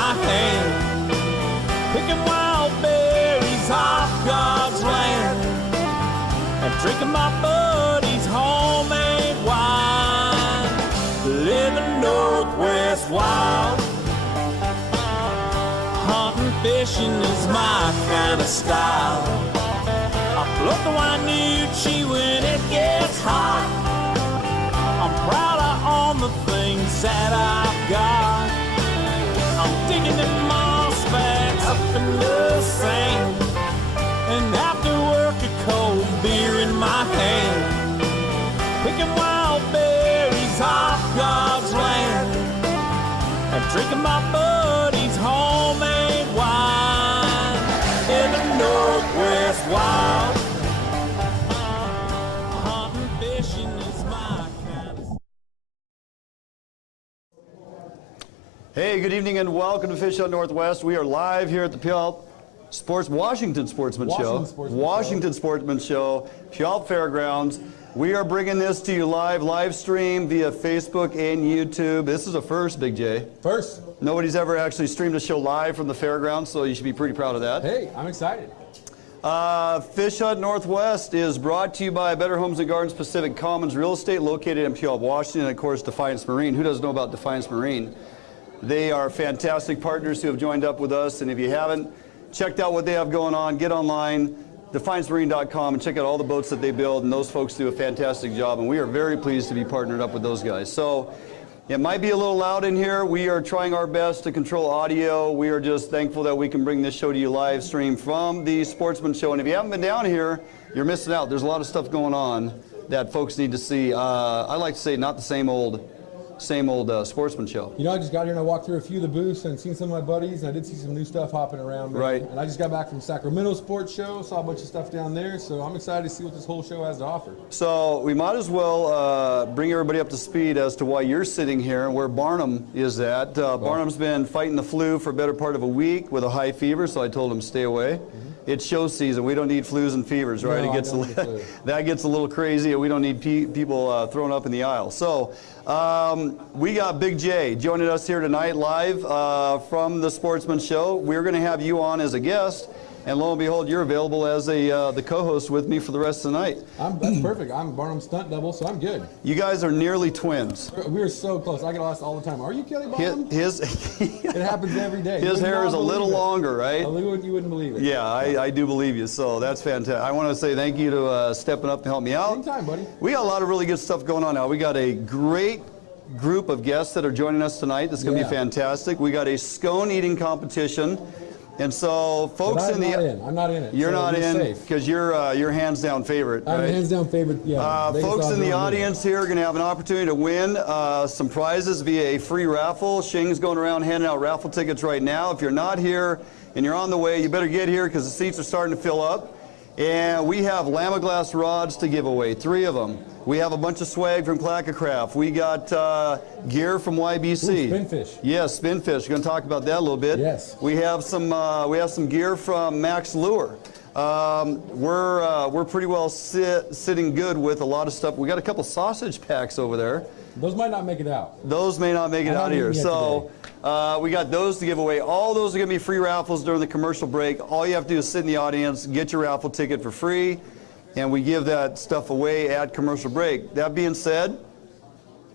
my hand, picking wild berries off God's land, and drinking my buddy's homemade wine. Living Northwest wild, hunting, fishing is my kind of style. I float the Wainuchi when it gets hot. I'm proud I own the things that I've got. I'm digging in moss bags up in the sand, and after work a cold beer in my hand, picking wild berries off God's land, and drinking my buddy's homemade wine. In the Northwest wild, hunting, fishing is my kind of... Hey, good evening and welcome to Fish Out Northwest. We are live here at the Washington Sportsman Show. Washington Sportsman Show, Puyallup Fairgrounds. We are bringing this to you live stream via Facebook and YouTube. This is a first, Big J. First. Nobody's ever actually streamed a show live from the fairgrounds, so you should be pretty proud of that. Hey, I'm excited. Fish Hunt Northwest is brought to you by Better Homes and Gardens Pacific Commons Real Estate, located in Puyallup, Washington, and of course Defiance Marine. Who doesn't know about Defiance Marine? They are fantastic partners who have joined up with us, and if you haven't checked out what they have going on, get online, defiancemarine.com, and check out all the boats that they build, and those folks do a fantastic job, and we are very pleased to be partnered up with those guys. So it might be a little loud in here. We are trying our best to control audio. We are just thankful that we can bring this show to you live stream from the Sportsman Show, and if you haven't been down here, you're missing out. There's a lot of stuff going on that folks need to see. I like to say not the same old Sportsman Show. You know, I just got here and I walked through a few of the booths and seen some of my buddies, and I did see some new stuff hopping around. Man. Right. And I just got back from Sacramento Sports Show, saw a bunch of stuff down there, so I'm excited to see what this whole show has to offer. So we might as well bring everybody up to speed as to why you're sitting here and where Barnum is at. Barnum's been fighting the flu for a better part of a week with a high fever, so I told him stay away. Mm-hmm. It's show season. We don't need flus and fevers, right? No, it gets that gets a little crazy, and we don't need people thrown up in the aisle. So we got Big J joining us here tonight live from the Sportsman Show. We're going to have you on as a guest, and lo and behold, you're available as the co-host with me for the rest of the night. That's perfect. I'm Barnum's stunt double, so I'm good. You guys are nearly twins. We're so close. I get asked all the time, are you Kelly Barnum? It happens every day. His hair is a little longer, right? You wouldn't believe it. Yeah, I do believe you, so that's fantastic. I want to say thank you to stepping up to help me out. Anytime, buddy. We got a lot of really good stuff going on now. We got a great group of guests that are joining us tonight. This is going to be fantastic. We got a scone eating competition. And so, folks I'm not in it. You're not in because you're hands down favorite. I'm right? hands down favorite. Yeah. Folks in the audience here are going to have an opportunity to win some prizes via a free raffle. Shing's going around handing out raffle tickets right now. If you're not here and you're on the way, you better get here because the seats are starting to fill up. And we have Lamiglas rods to give away, 3 of them. We have a bunch of swag from Clackacraft. We got gear from YBC. Ooh, spinfish. Yes, spinfish. We're going to talk about that a little bit. Yes. We have some gear from Max Lure. We're pretty well sitting good with a lot of stuff. We got a couple sausage packs over there. Those might not make it out. Those may not make it out here. So we got those to give away. All those are going to be free raffles during the commercial break. All you have to do is sit in the audience, get your raffle ticket for free, and we give that stuff away at commercial break. That being said,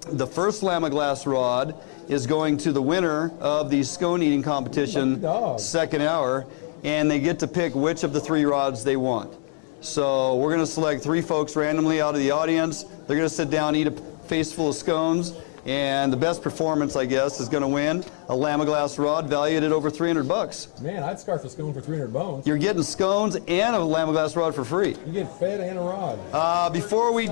the first Lamiglas rod is going to the winner of the scone eating competition, second hour, and they get to pick which of the 3 rods they want. So we're going to select 3 folks randomly out of the audience. They're going to sit down, eat a face full of scones, and the best performance, I guess, is going to win a Lamiglas rod valued at over $300. Man, I'd scarf a scone for 300 bones. You're getting scones and a Lamiglas rod for free. You get fed and a rod. Before we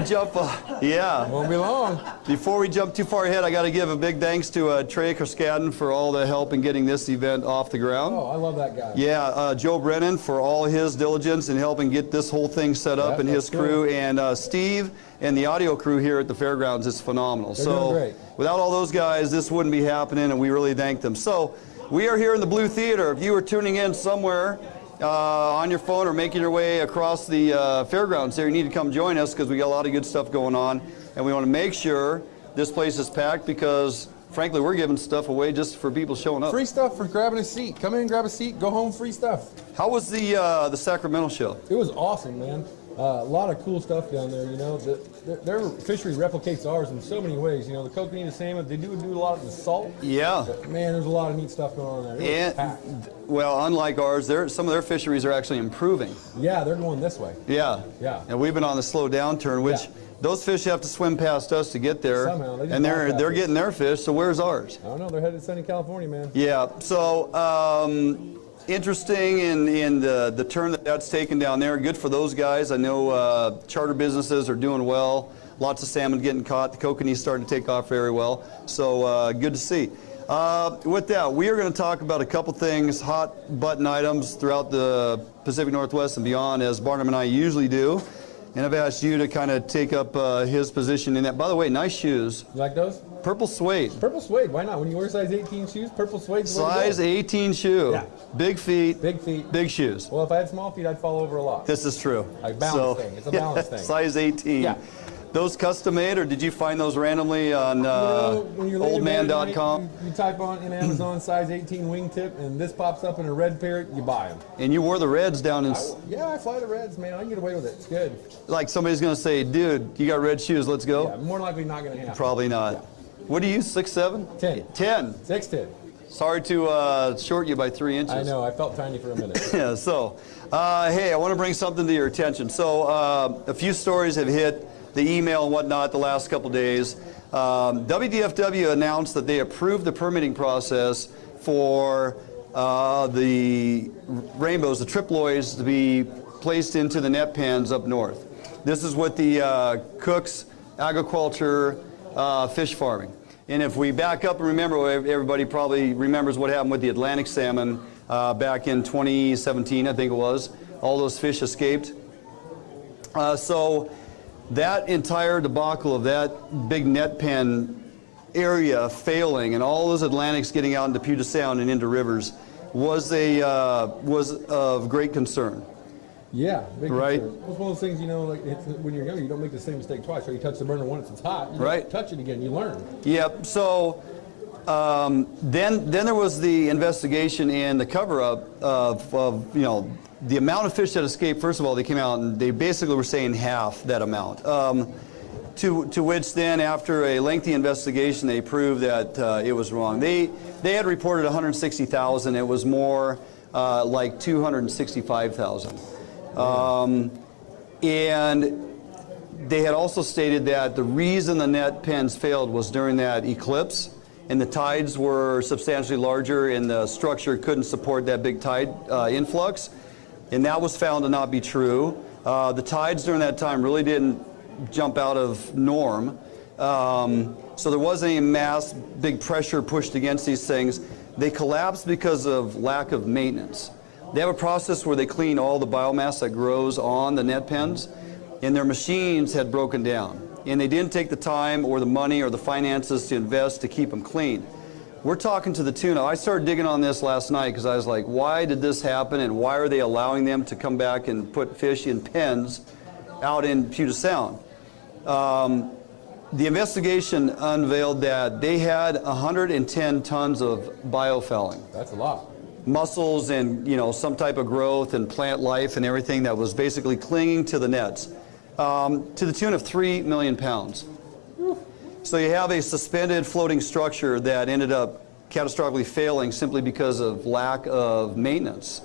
jump, Won't be long. Before we jump too far ahead, I got to give a big thanks to Trey Kerskaden for all the help in getting this event off the ground. Oh, I love that guy. Yeah, Joe Brennan for all his diligence in helping get this whole thing set up, and his crew, and Steve and the audio crew here at the fairgrounds is phenomenal. They're doing great. Without all those guys, this wouldn't be happening, and we really thank them. So we are here in the Blue Theater. If you are tuning in somewhere on your phone or making your way across the fairgrounds here, you need to come join us because we got a lot of good stuff going on, and we want to make sure this place is packed because frankly, we're giving stuff away just for people showing up. Free stuff for grabbing a seat. Come in, grab a seat, go home, free stuff. How was the Sacramento show? It was awesome, man. A lot of cool stuff down there, you know. Their fishery replicates ours in so many ways. You know, the coconut salmon, they do a lot of the salt. Yeah. But, man, there's a lot of neat stuff going on there. It was packed. Well, unlike ours, some of their fisheries are actually improving. Yeah, they're going this way. Yeah. Yeah. And we've been on the slow downturn, which Yeah. those fish have to swim past us to get there. Somehow, they just and they're bypass us. getting their fish, so where's ours? I don't know, they're headed to sunny California, man. Yeah. So interesting in the turn that's taken down there. Good for those guys. I know charter businesses are doing well. Lots of salmon getting caught. The kokanee starting to take off very well. So good to see. With that, we are going to talk about a couple things, hot button items throughout the Pacific Northwest and beyond, as Barnum and I usually do. And I've asked you to kind of take up his position in that. By the way, nice shoes. You like those? Purple suede. Purple suede, why not? When you wear size 18 shoes, purple suede's the way to go. Size 18 shoe. Yeah. Big feet. Big feet. Big shoes. Well, if I had small feet, I'd fall over a lot. This is true. Like balance thing. It's a balance thing. Size 18. Yeah. Those custom made, or did you find those randomly on When you're laying in bed at night, oldman.com? You type on in Amazon size 18 wingtip, and this pops up in a red pair, you buy them. And you wore the reds down in, Yeah, I fly the reds, man. I can get away with it. It's good. like somebody's going to say, dude, you got red shoes, let's go? Yeah, more likely not going to happen. Probably not. Yeah. What do you use, 6'7"? 10. 10. 6'10". Sorry to short you by 3 inches. I know. I felt tiny for a minute. Yeah, so, hey, I want to bring something to your attention. So, a few stories have hit the email and whatnot the last couple days. WDFW announced that they approved the permitting process for the rainbows, the triploids, to be placed into the net pens up north. This is with the Cook's Aquaculture fish farming. And if we back up and remember, everybody probably remembers what happened with the Atlantic salmon back in 2017, I think it was. All those fish escaped. So that entire debacle of that big net pen area failing and all those Atlantics getting out into Puget Sound and into rivers was of great concern. Yeah, big Right. concern. It's one of those things, you know, like when you're younger, you don't make the same mistake twice. So you touch the burner once, it's hot. You Right. don't touch it again, you learn. Yep. So then there was the investigation and the cover-up of you know, the amount of fish that escaped. First of all, they came out and they basically were saying half that amount. To which then, after a lengthy investigation, they proved that it was wrong. They had reported 160,000. It was more like 265,000. And they had also stated that the reason the net pens failed was during that eclipse, and the tides were substantially larger, and the structure couldn't support that big tide influx. And that was found to not be true. The tides during that time really didn't jump out of norm. So there wasn't any mass big pressure pushed against these things. They collapsed because of lack of maintenance. They have a process where they clean all the biomass that grows on the net pens, and their machines had broken down. And they didn't take the time or the money or the finances to invest to keep them clean. We're talking to the tune of, I started digging on this last night because I was like, why did this happen, and why are they allowing them to come back and put fish in pens out in Puget Sound? The investigation unveiled that they had 110 tons of biofouling. That's a lot. Mussels and, you know, some type of growth and plant life and everything that was basically clinging to the nets, to the tune of 3 million pounds. So you have a suspended floating structure that ended up catastrophically failing simply because of lack of maintenance.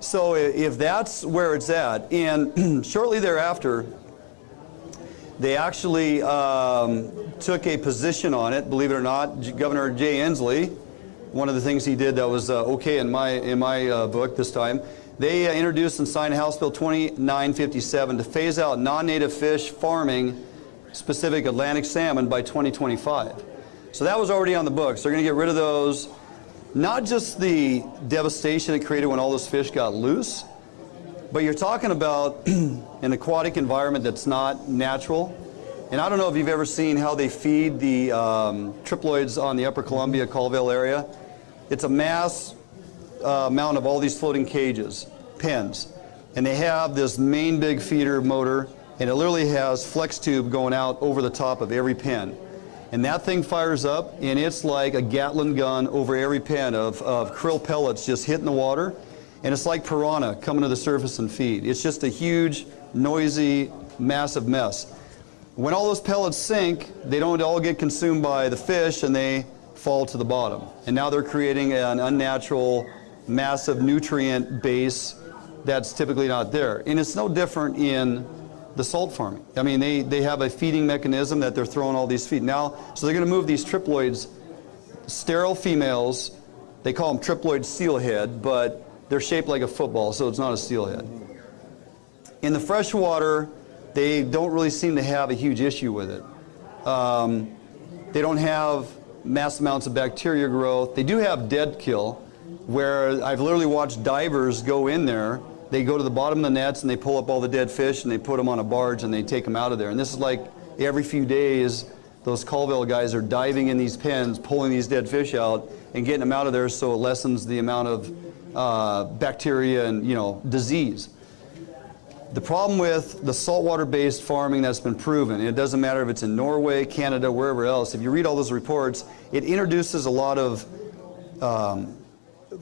So if that's where it's at, and shortly thereafter, they actually took a position on it, believe it or not. Governor Jay Inslee, one of the things he did that was okay in my book this time, they introduced and signed House Bill 2957 to phase out non-native fish farming, specific Atlantic salmon, by 2025. So that was already on the books. They're going to get rid of those. Not just the devastation it created when all those fish got loose, but you're talking about an aquatic environment that's not natural. And I don't know if you've ever seen how they feed the triploids on the upper Columbia, Colville area. It's a mass amount of all these floating cages, pens. And they have this main big feeder motor, and it literally has flex tube going out over the top of every pen. And that thing fires up, and it's like a Gatling gun over every pen of krill pellets just hitting the water. And it's like piranha coming to the surface and feed. It's just a huge, noisy, massive mess. When all those pellets sink, they don't all get consumed by the fish, and they fall to the bottom. And now they're creating an unnatural, massive nutrient base that's typically not there. And it's no different in the salt farming. I mean, they have a feeding mechanism that they're throwing all these feed. Now, so they're going to move these triploids, sterile females, they call them triploid steelhead, but they're shaped like a football, so it's not a steelhead. In the freshwater, they don't really seem to have a huge issue with it. They don't have mass amounts of bacteria growth. They do have dead kill, where I've literally watched divers go in there. They go to the bottom of the nets and they pull up all the dead fish and they put them on a barge and they take them out of there. And this is like every few days, those Colville guys are diving in these pens, pulling these dead fish out and getting them out of there, so it lessens the amount of bacteria and, you know, disease. The problem with the saltwater-based farming that's been proven, it doesn't matter if it's in Norway, Canada, wherever else, if you read all those reports, it introduces a lot of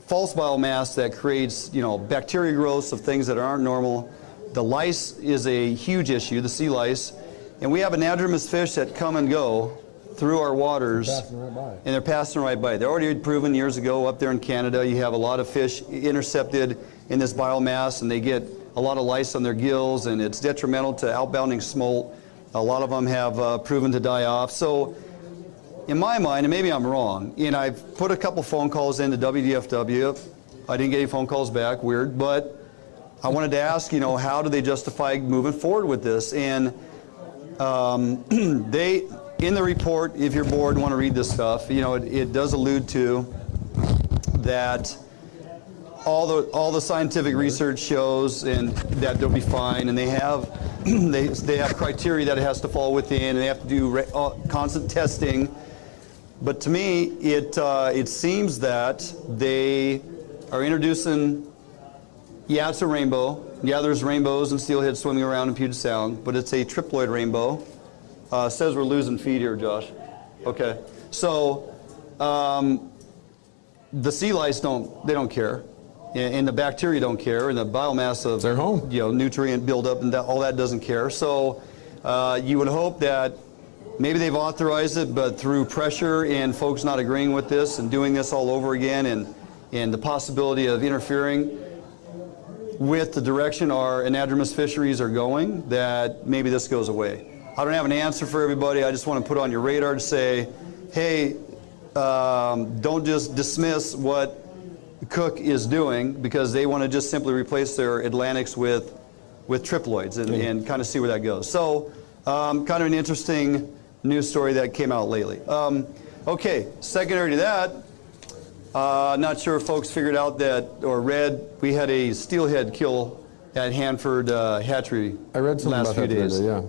false biomass that creates, you know, bacteria growths of things that aren't normal. The lice is a huge issue, the sea lice, and we have anadromous fish that come and go through our waters, and they're passing right by. They're already proven years ago up there in Canada. You have a lot of fish intercepted in this biomass, and they get a lot of lice on their gills, and it's detrimental to outbounding smolt. A lot of them have proven to die off. So in my mind, and maybe I'm wrong, and I've put a couple phone calls into WDFW. I didn't get any phone calls back, weird, but I wanted to ask, you know, how do they justify moving forward with this? And they, in the report, if you're bored and want to read this stuff, you know, it does allude to that all the scientific research shows and that they'll be fine, and they have they have criteria that it has to fall within, and they have to do constant testing. But to me, it seems that they are introducing, yeah, it's a rainbow. Yeah, there's rainbows and steelhead swimming around in Puget Sound, but it's a triploid rainbow. Says we're losing feed here, Josh. Okay, so the sea lice don't care, and the bacteria don't care, and the biomass of their home, you know, nutrient buildup and all that doesn't care. So you would hope that maybe they've authorized it, but through pressure and folks not agreeing with this and doing this all over again, and the possibility of interfering with the direction our anadromous fisheries are going, that maybe this goes away. I don't have an answer for everybody. I just want to put on your radar to say, hey, don't just dismiss what Cook is doing, because they want to just simply replace their Atlantics with triploids and kind of see where that goes. So kind of an interesting news story that came out lately. Okay, secondary to that, not sure if folks figured out that or read, we had a steelhead kill at Hanford hatchery I read something last about few that days. today, yeah.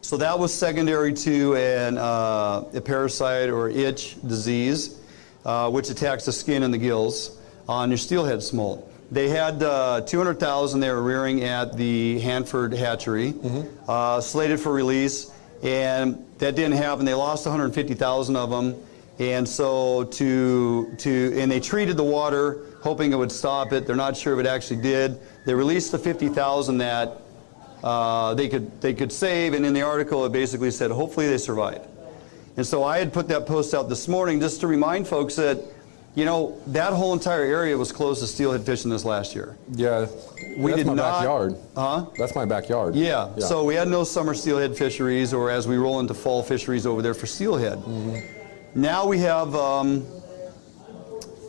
So that was secondary to a parasite or itch disease, which attacks the skin and the gills on your steelhead smolt. They had 200,000 they were rearing at the Hanford hatchery, slated for release, and that didn't happen. They lost 150,000 of them, and so and they treated the water hoping it would stop it. They're not sure if it actually did. They released the 50,000 that they could save, and in the article it basically said hopefully they survived. And so I had put that post out this morning just to remind folks that, you know, that whole entire area was closed to steelhead fishing this last year. Yeah, that's my backyard. Huh? That's my backyard. Yeah, so we had no summer steelhead fisheries, or as we roll into fall fisheries over there for steelhead. Now we have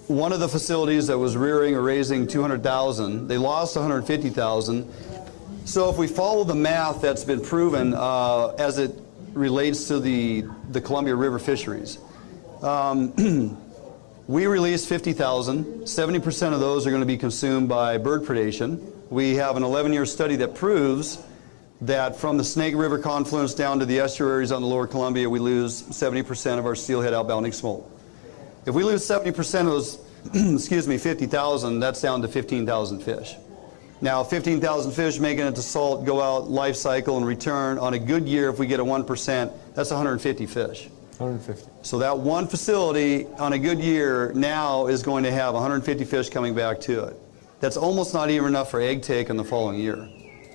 one of the facilities that was rearing or raising 200,000. They lost 150,000. So if we follow the math that's been proven as it relates to the Columbia River fisheries, we released 50,000. 70% of those are going to be consumed by bird predation. We have an 11-year study that proves that from the Snake River confluence down to the estuaries on the lower Columbia, we lose 70% of our steelhead outbounding smolt. If we lose 70% of those, excuse me, 50,000, that's down to 15,000 fish. Now, 15,000 fish making it to salt, go out, life cycle, and return. On a good year, if we get a 1%, that's 150 fish. 150. So that one facility on a good year now is going to have 150 fish coming back to it. That's almost not even enough for egg take in the following year.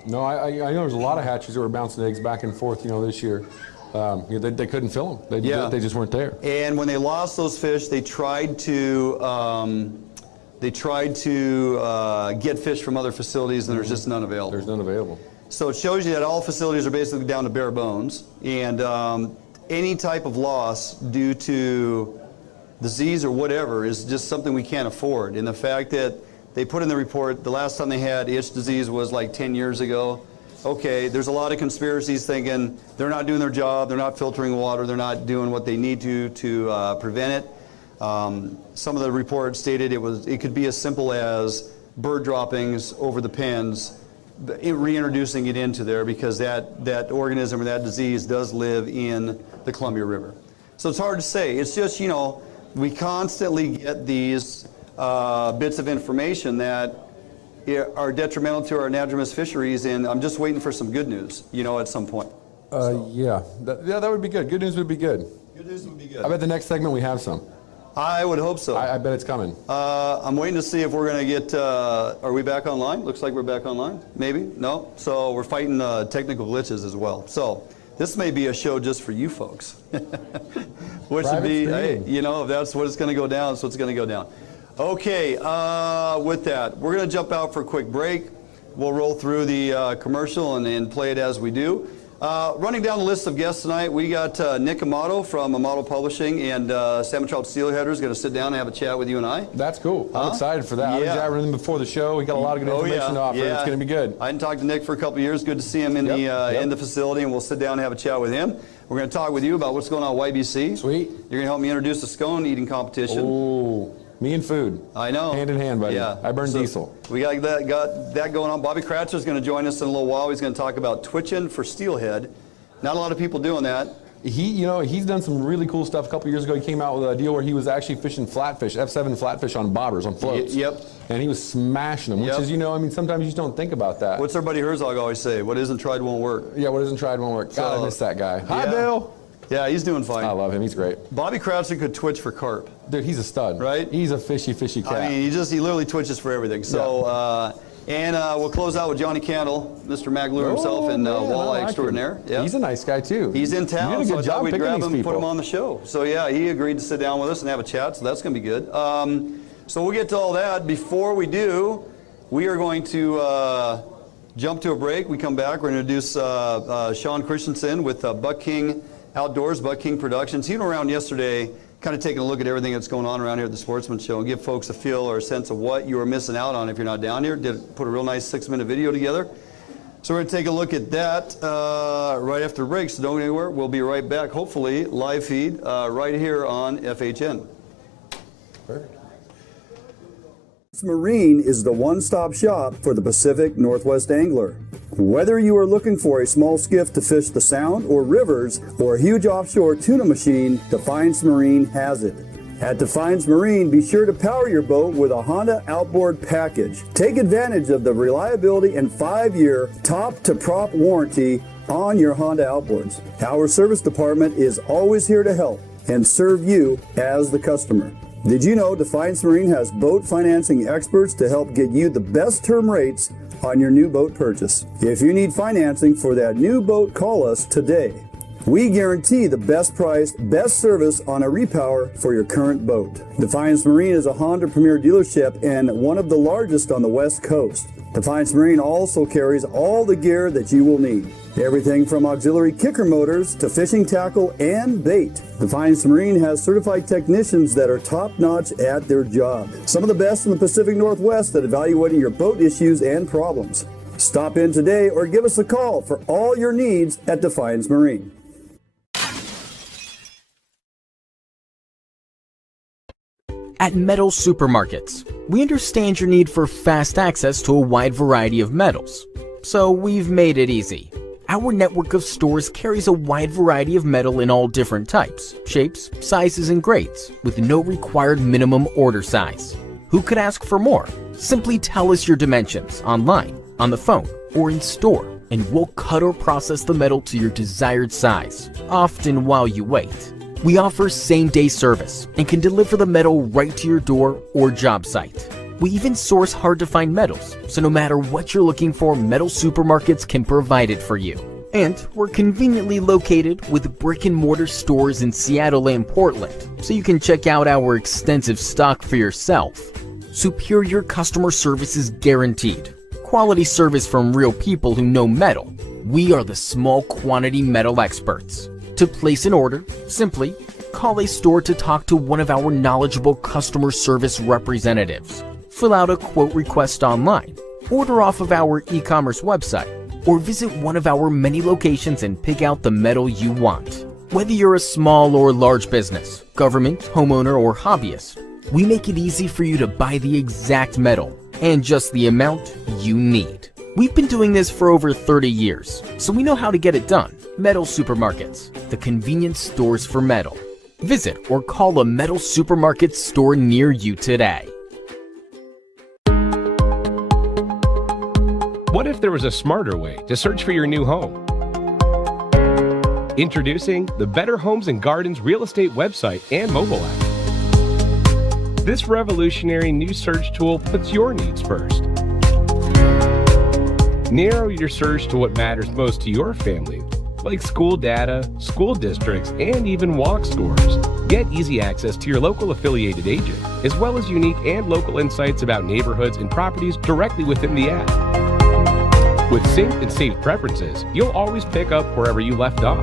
No, I know there's a lot of hatcheries that were bouncing eggs back and forth, this year. They couldn't fill them. They just weren't there. And when they lost those fish, they tried to get fish from other facilities, and there's just none available. There's none available. So it shows you that all facilities are basically down to bare bones, and any type of loss due to disease or whatever is just something we can't afford. And the fact that they put in the report the last time they had itch disease was like 10 years ago. Okay, there's a lot of conspiracies thinking they're not doing their job, they're not filtering water, they're not doing what they need to prevent it. Some of the reports stated it could be as simple as bird droppings over the pens, reintroducing it into there, because that organism or that disease does live in the Columbia River. So it's hard to say. It's just, we constantly get these bits of information that are detrimental to our anadromous fisheries, and I'm just waiting for some good news, at some point. Yeah, that would be good. Good news would be good. Good news would be good. I bet the next segment we have some. I would hope so. I bet it's coming. I'm waiting to see if we're going to get, are we back online? Looks like we're back online. Maybe? No? So we're fighting technical glitches as well. So this may be a show just for you folks. Which would be, hey, if that's what it's going to go down, so it's going to go down. Okay, with that, we're going to jump out for a quick break. We'll roll through the commercial and play it as we do. Running down the list of guests tonight, we got Nick Amato from Amato Publishing, and Salmon, Trout, Steelheader is going to sit down and have a chat with you and I. That's cool. I'm excited for that. Yeah. I was chatting with him before the show. He got a lot of good information to offer. Yeah. It's going to be good. I hadn't talked to Nick for a couple of years. Good to see him in the facility, and we'll sit down and have a chat with him. We're going to talk with you about what's going on at YBC. Sweet. You're going to help me introduce the Scone Eating competition. Ooh. Me and food. I know. Hand in hand, buddy. Yeah. I burn diesel. We got that going on. Bobby Kratzer is going to join us in a little while. He's going to talk about twitching for steelhead. Not a lot of people doing that. He's done some really cool stuff. A couple years ago, he came out with a deal where he was actually fishing flatfish, F7 flatfish on bobbers, on floats. Yep. And he was smashing them, which is, sometimes you just don't think about that. What's our buddy Herzog always say? What isn't tried won't work. Yeah, what isn't tried won't work. God, I miss that guy. Hi, Bill. Yeah, he's doing fine. I love him. He's great. Bobby Kratzer could twitch for carp. Dude, he's a stud. Right? He's a fishy cat. I mean, he literally twitches for everything. So, and we'll close out with Johnny Candle, Mr. Maglure himself, and Walleye extraordinaire. Yeah. He's a nice guy, too. He's in town, you did a good so I thought job we'd picking grab these him and put people. him on the show. So, yeah, he agreed to sit down with us and have a chat, so that's going to be good. So we'll get to all that. Before we do, we are going to jump to a break. We come back. We're going to introduce Sean Christensen with Buck King Outdoors, Buck King Productions. He went around yesterday kind of taking a look at everything that's going on around here at the Sportsman Show and give folks a feel or a sense of what you are missing out on if you're not down here. Put a real nice 6-minute video together. So we're going to take a look at that right after the break, so don't go anywhere. We'll be right back, hopefully, live feed right here on FHN. Perfect. Marine is the one-stop shop for the Pacific Northwest angler. Whether you are looking for a small skiff to fish the Sound or rivers, or a huge offshore tuna machine, Defiance Marine has it. At Defiance Marine, be sure to power your boat with a Honda outboard package. Take advantage of the reliability and 5-year top-to-prop warranty on your Honda outboards. Our service department is always here to help and serve you as the customer. Did you know Defiance Marine has boat financing experts to help get you the best term rates on your new boat purchase? If you need financing for that new boat, call us today. We guarantee the best price, best service on a repower for your current boat. Defiance Marine is a Honda Premier dealership and one of the largest on the West Coast. Defiance Marine also carries all the gear that you will need. Everything from auxiliary kicker motors to fishing tackle and bait. Defiance Marine has certified technicians that are top-notch at their job. Some of the best in the Pacific Northwest at evaluating your boat issues and problems. Stop in today or give us a call for all your needs at Defiance Marine. At Metals Supermarkets, we understand your need for fast access to a wide variety of metals, so we've made it easy. Our network of stores carries a wide variety of metal in all different types, shapes, sizes, and grades, with no required minimum order size. Who could ask for more? Simply tell us your dimensions online, on the phone, or in store, and we'll cut or process the metal to your desired size, often while you wait. We offer same-day service and can deliver the metal right to your door or job site. We even source hard-to-find metals, so no matter what you're looking for, Metal Supermarkets can provide it for you. And we're conveniently located with brick-and-mortar stores in Seattle and Portland, so you can check out our extensive stock for yourself. Superior customer service is guaranteed. Quality service from real people who know metal. We are the small quantity metal experts. To place an order, simply call a store to talk to one of our knowledgeable customer service representatives. Fill out a quote request online, order off of our e-commerce website, or visit one of our many locations and pick out the metal you want. Whether you're a small or large business, government, homeowner, or hobbyist, we make it easy for you to buy the exact metal and just the amount you need. We've been doing this for over 30 years, so we know how to get it done. Metal Supermarkets, the convenience stores for metal. Visit or call a Metal Supermarket store near you today. What if there was a smarter way to search for your new home? Introducing the Better Homes and Gardens real estate website and mobile app. This revolutionary new search tool puts your needs first. Narrow your search to what matters most to your family, like school data, school districts, and even walk scores. Get easy access to your local affiliated agent, as well as unique and local insights about neighborhoods and properties directly within the app. With synced and saved preferences, you'll always pick up wherever you left off.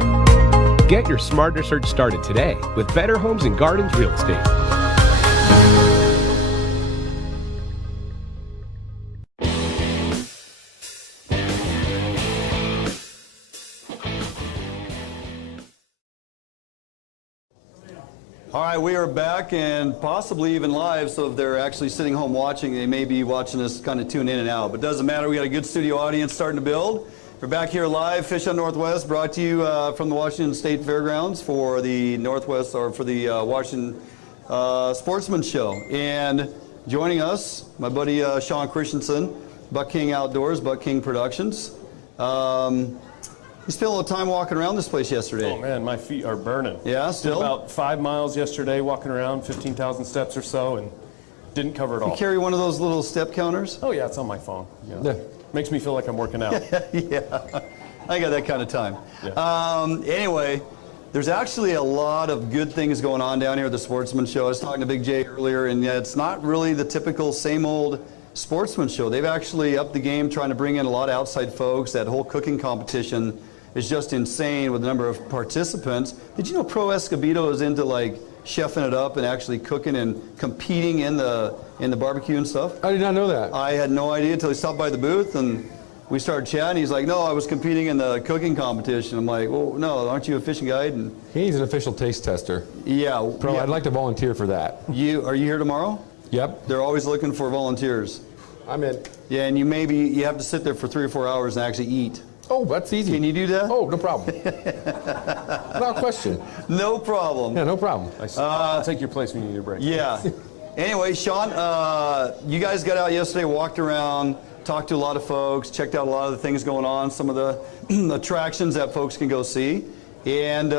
Get your smarter search started today with Better Homes and Gardens Real Estate. All right, we are back and possibly even live, so if they're actually sitting home watching, they may be watching us kind of tune in and out. But it doesn't matter, we got a good studio audience starting to build. We're back here live, Fish on Northwest, brought to you from the Washington State Fairgrounds for the Northwest, or for the Washington Sportsman Show. And joining us, my buddy Sean Christensen, Buck King Outdoors, Buck King Productions. You spent a little time walking around this place yesterday. Oh man, my feet are burning. Yeah, still? Did about 5 miles yesterday walking around, 15,000 steps or so, and didn't cover it all. You carry one of those little step counters? Oh yeah, it's on my phone. Yeah. Makes me feel like I'm working out. Yeah, I got that kind of time. Yeah. Anyway, there's actually a lot of good things going on down here at the Sportsman Show. I was talking to Big J earlier, and it's not really the typical same old Sportsman Show. They've actually upped the game, trying to bring in a lot of outside folks. That whole cooking competition is just insane with the number of participants. Did you know Pro Escobedo is into like chefing it up and actually cooking and competing in the barbecue and stuff? I did not know that. I had no idea until he stopped by the booth and we started chatting. He's like, no, I was competing in the cooking competition. I'm like, well, no, aren't you a fishing guide? And He needs an official taste tester. yeah. Pro, yeah. I'd like to volunteer for that. Are you here tomorrow? Yep, They're always looking for volunteers. I'm in. Yeah, and you have to sit there for 3 or 4 hours and actually eat. Oh, that's easy. Can you do that? Oh, no problem. No question. No problem. Yeah, no problem. I'll take your place when you need a break. Yeah. Anyway, Sean, you guys got out yesterday, walked around, talked to a lot of folks, checked out a lot of the things going on, some of the attractions that folks can go see, and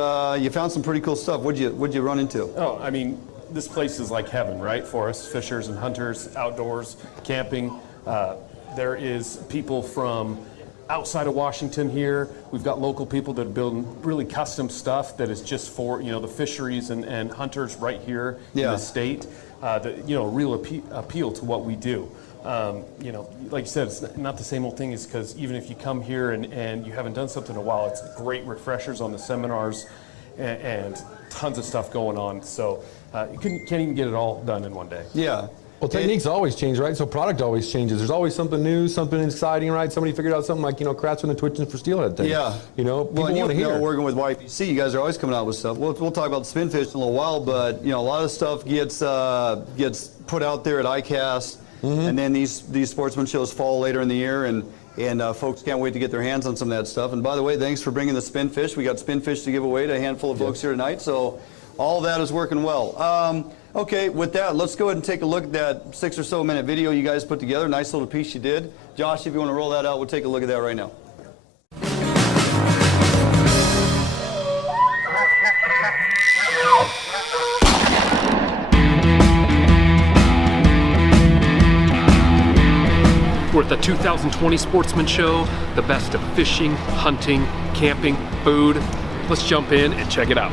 you found some pretty cool stuff. What'd you run into? Oh, I mean, this place is like heaven, right? For us fishers and hunters, outdoors, camping. There is people from outside of Washington here. We've got local people that are building really custom stuff that is just for, the fisheries and hunters right here in the state. Real appeal to what we do. Like you said, it's not the same old thing, is because even if you come here and you haven't done something in a while, it's great refreshers on the seminars and tons of stuff going on. So you can't even get it all done in one day. Yeah. Well, techniques always change, right? So product always changes. There's always something new, something exciting, right? Somebody figured out something like, Kratzer and the twitching for Steelhead thing. Yeah. People want to hear. Working with YPC, you guys are always coming out with stuff. We'll talk about the spinfish in a little while, but a lot of stuff gets put out there at ICAST, and then these sportsman shows fall later in the year, and folks can't wait to get their hands on some of that stuff. And by the way, thanks for bringing the spinfish. We got spinfish to give away to a handful of folks here tonight, so all of that is working well. Okay, with that, let's go ahead and take a look at that 6 or so minute video you guys put together. Nice little piece you did. Josh, if you want to roll that out, we'll take a look at that right now. We're at the 2020 Sportsman Show, the best of fishing, hunting, camping, food. Let's jump in and check it out.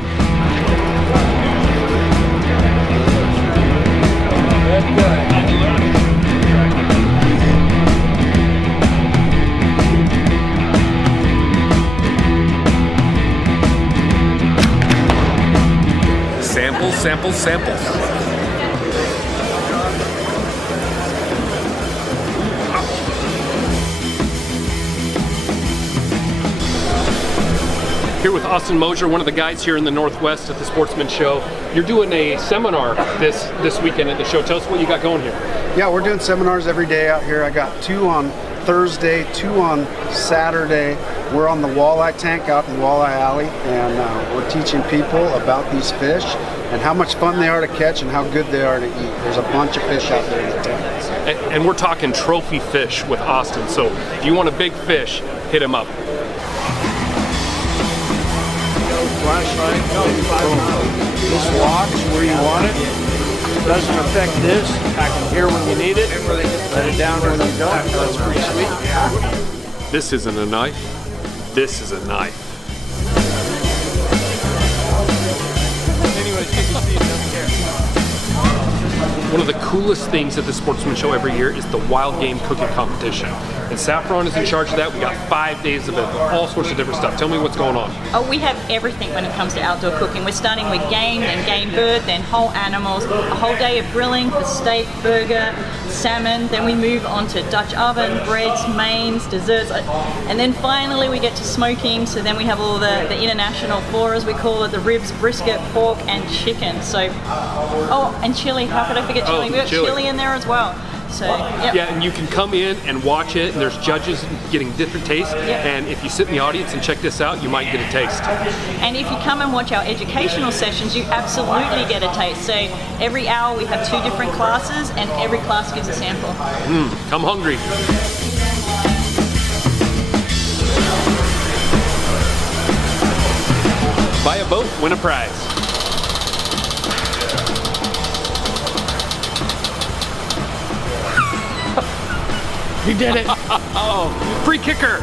Samples, samples, samples. Here with Austin Mosier, one of the guys here in the Northwest at the Sportsman Show. You're doing a seminar this weekend at the show. Tell us what you got going here. Yeah, we're doing seminars every day out here. I got 2 on Thursday, 2 on Saturday. We're on the walleye tank out in Walleye Alley, and we're teaching people about these fish and how much fun they are to catch and how good they are to eat. There's a bunch of fish out there in the tank. And we're talking trophy fish with Austin. So if you want a big fish, hit him up. Flashlight, this locks where you want it. Doesn't affect this. I can hear when you need it. Let it down when you don't. That's pretty sweet. This isn't a knife. This is a knife. Anyways, good to see you. Don't care. One of the coolest things at the Sportsman Show every year is the wild game cooking competition. And Saffron is in charge of that. We got 5 days of it, all sorts of different stuff. Tell me what's going on. Oh, we have everything when it comes to outdoor cooking. We're starting with game, then game bird, then whole animals, a whole day of grilling for steak, burger, salmon. Then we move on to Dutch oven, breads, mains, desserts, and then finally we get to smoking. So then we have all the international four, as we call it, the ribs, brisket, pork, and chicken. So, oh, and chili. How could I forget chili? We got chili in there as well. So, yep. Yeah, and you can come in and watch it, and there's judges getting different tastes. Yep. And if you sit in the audience and check this out, you might get a taste. And if you come and watch our educational sessions, you absolutely get a taste. So every hour we have 2 different classes, and every class gives a sample. Come hungry. Buy a boat, win a prize. He did it. Oh, free kicker.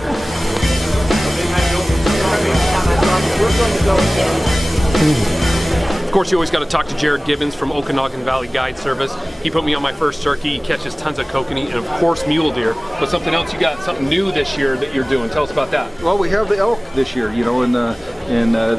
Of course, you always got to talk to Jarod Gibbons from Okanagan Valley Guide Service. He put me on my first turkey. He catches tons of kokanee and, of course, mule deer. But something else, you got something new this year that you're doing. Tell us about that. Well, we have the elk this year, you know, in the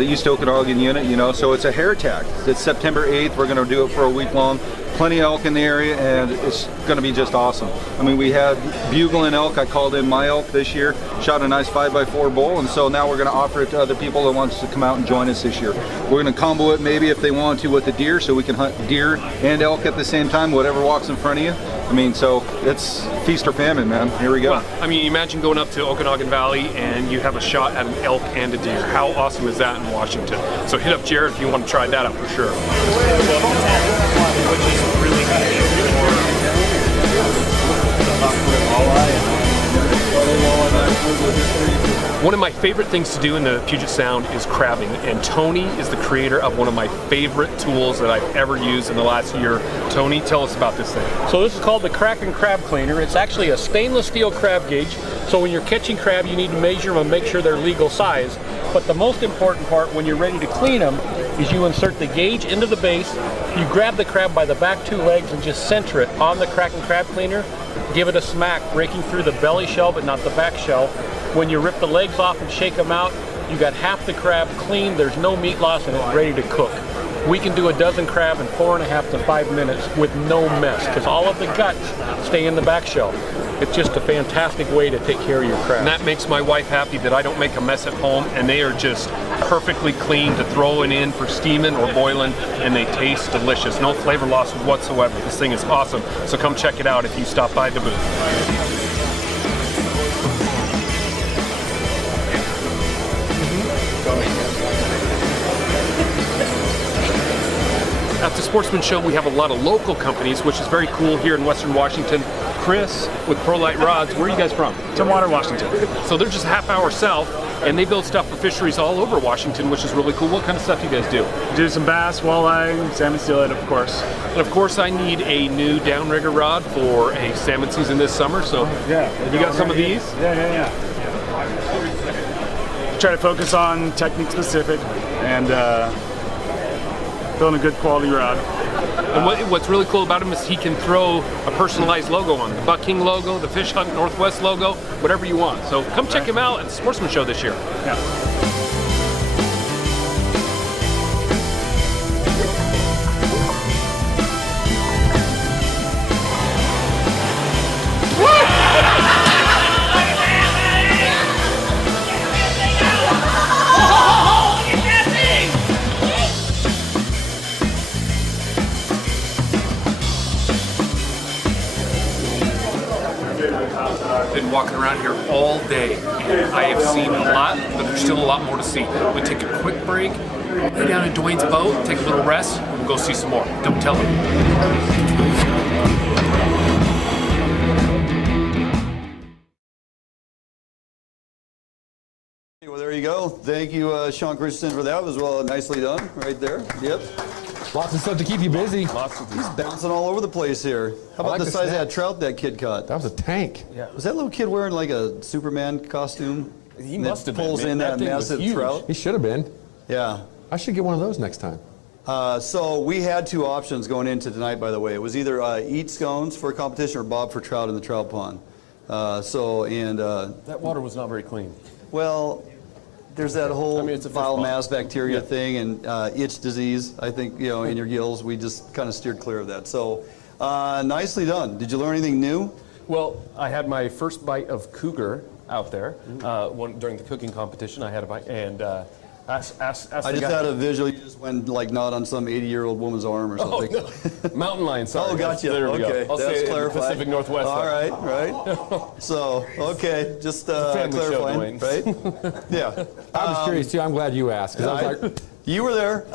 East Okanagan unit, you know, so it's a hair tag. It's September 8th. We're going to do it for a week long. Plenty of elk in the area, and it's going to be just awesome. I mean, we had bugling elk. I called in my elk this year, shot a nice 5x4 bull, and so now we're going to offer it to other people that wants to come out and join us this year. We're going to combo it maybe if they want to with the deer, so we can hunt deer and elk at the same time, whatever walks in front of you. I mean, so it's feast or famine, man. Here we go. Well, I mean, imagine going up to Okanagan Valley and you have a shot at an elk and a deer. How awesome is that in Washington? So hit up Jarod if you want to try that out for sure. Which is really good One of my favorite things to do in the Puget Sound is crabbing, and Tony is the creator of one of my favorite tools that I've ever used in the last year. Tony, tell us about this thing. So this is called the Kraken Crab Cleaner. It's actually a stainless steel crab gauge. So when you're catching crab, you need to measure them and make sure they're legal size. But the most important part when you're ready to clean them is you insert the gauge into the base, you grab the crab by the back 2 legs and just center it on the Kraken Crab Cleaner, give it a smack, breaking through the belly shell but not the back shell. When you rip the legs off and shake them out, you got half the crab clean, there's no meat loss, and it's ready to cook. We can do a dozen crab in 4.5 to 5 minutes with no mess, because all of the guts stay in the back shell. It's just a fantastic way to take care of your crab. And that makes my wife happy that I don't make a mess at home, and they are just perfectly clean to throw it in for steaming or boiling, and they taste delicious. No flavor loss whatsoever. This thing is awesome. So come check it out if you stop by the booth. At at the Sportsman Show, we have a lot of local companies, which is very cool here in Western Washington. Chris with ProLite Rods, where are you guys from? Tumwater, Washington. So they're just a half hour south, and they build stuff for fisheries all over Washington, which is really cool. What kind of stuff do you guys do? Do some bass, walleye, salmon, steelhead, of course. And of course, I need a new downrigger rod for a salmon season this summer. So you got some of these? Yeah. Try to focus on technique specific and building a good quality rod. And what's really cool about him is he can throw a personalized logo on, the Buck King logo, the Fish Hunt Northwest logo, whatever you want. So come check him out at the Sportsman Show this year. Yeah. Been walking around here all day, and I have seen a lot, but there's still a lot more to see. We take a quick break, lay down in Dwayne's boat, take a little rest, and we'll go see some more. Don't tell him. Well, there you go. Thank you, Sean Christensen, for that. It was well nicely done right there. Yep. Lots of stuff to keep you busy. He's bouncing all over the place here. How about the size of that trout that kid caught? That was a tank. Yeah. Was that little kid wearing like a Superman costume? He must have been. Pulls in that massive trout. He should have been. Yeah. I should get one of those next time. So we had two options going into tonight, by the way. It was either eat scones for a competition or bob for trout in the trout pond. That water was not very clean. Well, there's that whole it's a fish foul pond. mass bacteria thing and itch disease, I think, in your gills. We just kind of steered clear of that. So nicely done. Did you learn anything new? Well, I had my first bite of cougar out there during the cooking competition. I had a bite, and I just had a visual. You just went like not on some 80-year-old woman's arm or something. Oh, no. Mountain lion, sorry. Oh, gotcha. There we Okay, go. I'll that's say clarified. Pacific Northwest. All right. So, okay, just clarifying, right? Yeah. I was curious too. I'm glad you asked. 'Cause I was like, you were there.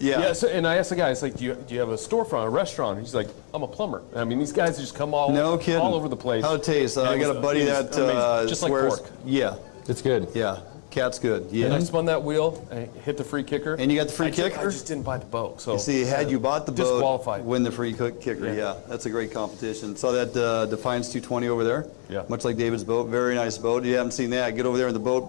Yeah. So, and I asked the guy, it's like, do you have a storefront, a restaurant? He's like, I'm a plumber. I mean, these guys just come all over the place. How'd it taste? I got a buddy that just like swears. pork. Yeah. it's good. Yeah. Cat's good. Yeah. And I spun that wheel, and hit the free kicker. And you got the free kicker? I just didn't buy the boat. So You see, had you bought the boat, disqualified. win the free kicker. Yeah, that's a great competition. Saw that Defiance 220 over there. Yeah. Much like David's boat. Very nice boat. If you haven't seen that, get over there in the boat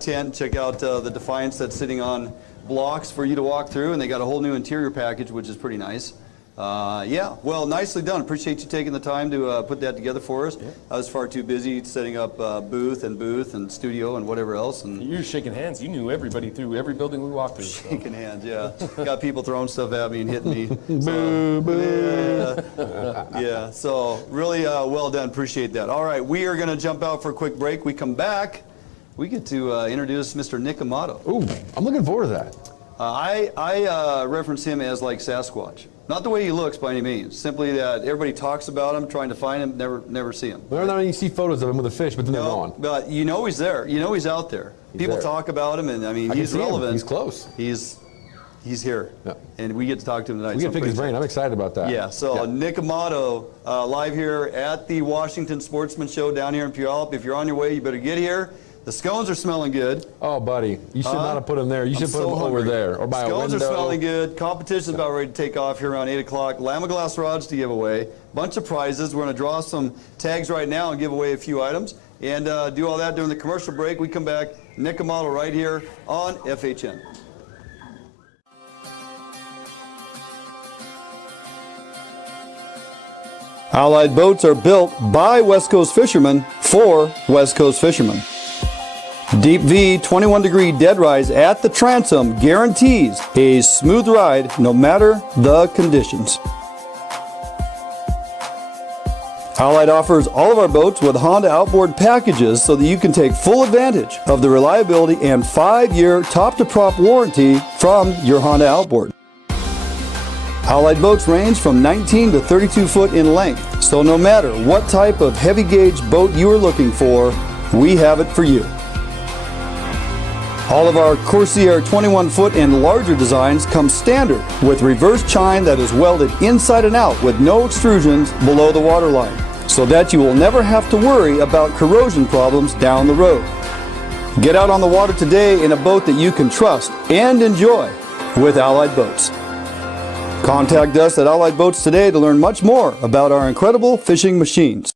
tent. Check out the Defiance that's sitting on blocks for you to walk through, and they got a whole new interior package, which is pretty nice. Yeah, well, nicely done. Appreciate you taking the time to put that together for us. Yeah. I was far too busy setting up booth and studio and whatever else. And you were shaking hands. You knew everybody through every building we walked through. So. Shaking hands, yeah. Got people throwing stuff at me and hitting me. Boo, boo. Yeah, so really well done. Appreciate that. All right, we are going to jump out for a quick break. We come back. We get to introduce Mr. Nick Amato. Ooh, I'm looking forward to that. I reference him as like Sasquatch. Not the way he looks by any means. Simply that everybody talks about him, trying to find him, never see him. Well, now you see photos of him with a fish, but then they're gone. But you know he's there. You know he's out there. People talk about him, and I mean he's relevant. He's close. He's here, and we get to talk to him tonight. We get to pick his brain. I'm excited about that. Yeah. So Nick Amato live here at the Washington Sportsman Show down here in Puyallup. If you're on your way, you better get here. The scones are smelling good. Oh, buddy, you should not have put them there. You should put them over there or by a window. Scones are smelling good. Competition's about ready to take off here around 8 o'clock. Lamiglas Rods to give away. Bunch of prizes. We're going to draw some tags right now and give away a few items. And do all that during the commercial break. We come back. Nick Amato right here on FHN. Allied boats are built by West Coast fishermen for West Coast fishermen. Deep V 21-degree dead rise at the transom guarantees a smooth ride no matter the conditions. Allied offers all of our boats with Honda outboard packages so that you can take full advantage of the reliability and 5-year top-to-prop warranty from your Honda outboard. Allied boats range from 19 to 32 foot in length, so no matter what type of heavy gauge boat you are looking for, we have it for you. All of our Corsair 21-foot and larger designs come standard with reverse chine that is welded inside and out with no extrusions below the waterline, so that you will never have to worry about corrosion problems down the road. Get out on the water today in a boat that you can trust and enjoy with Allied Boats. Contact us at Allied Boats today to learn much more about our incredible fishing machines.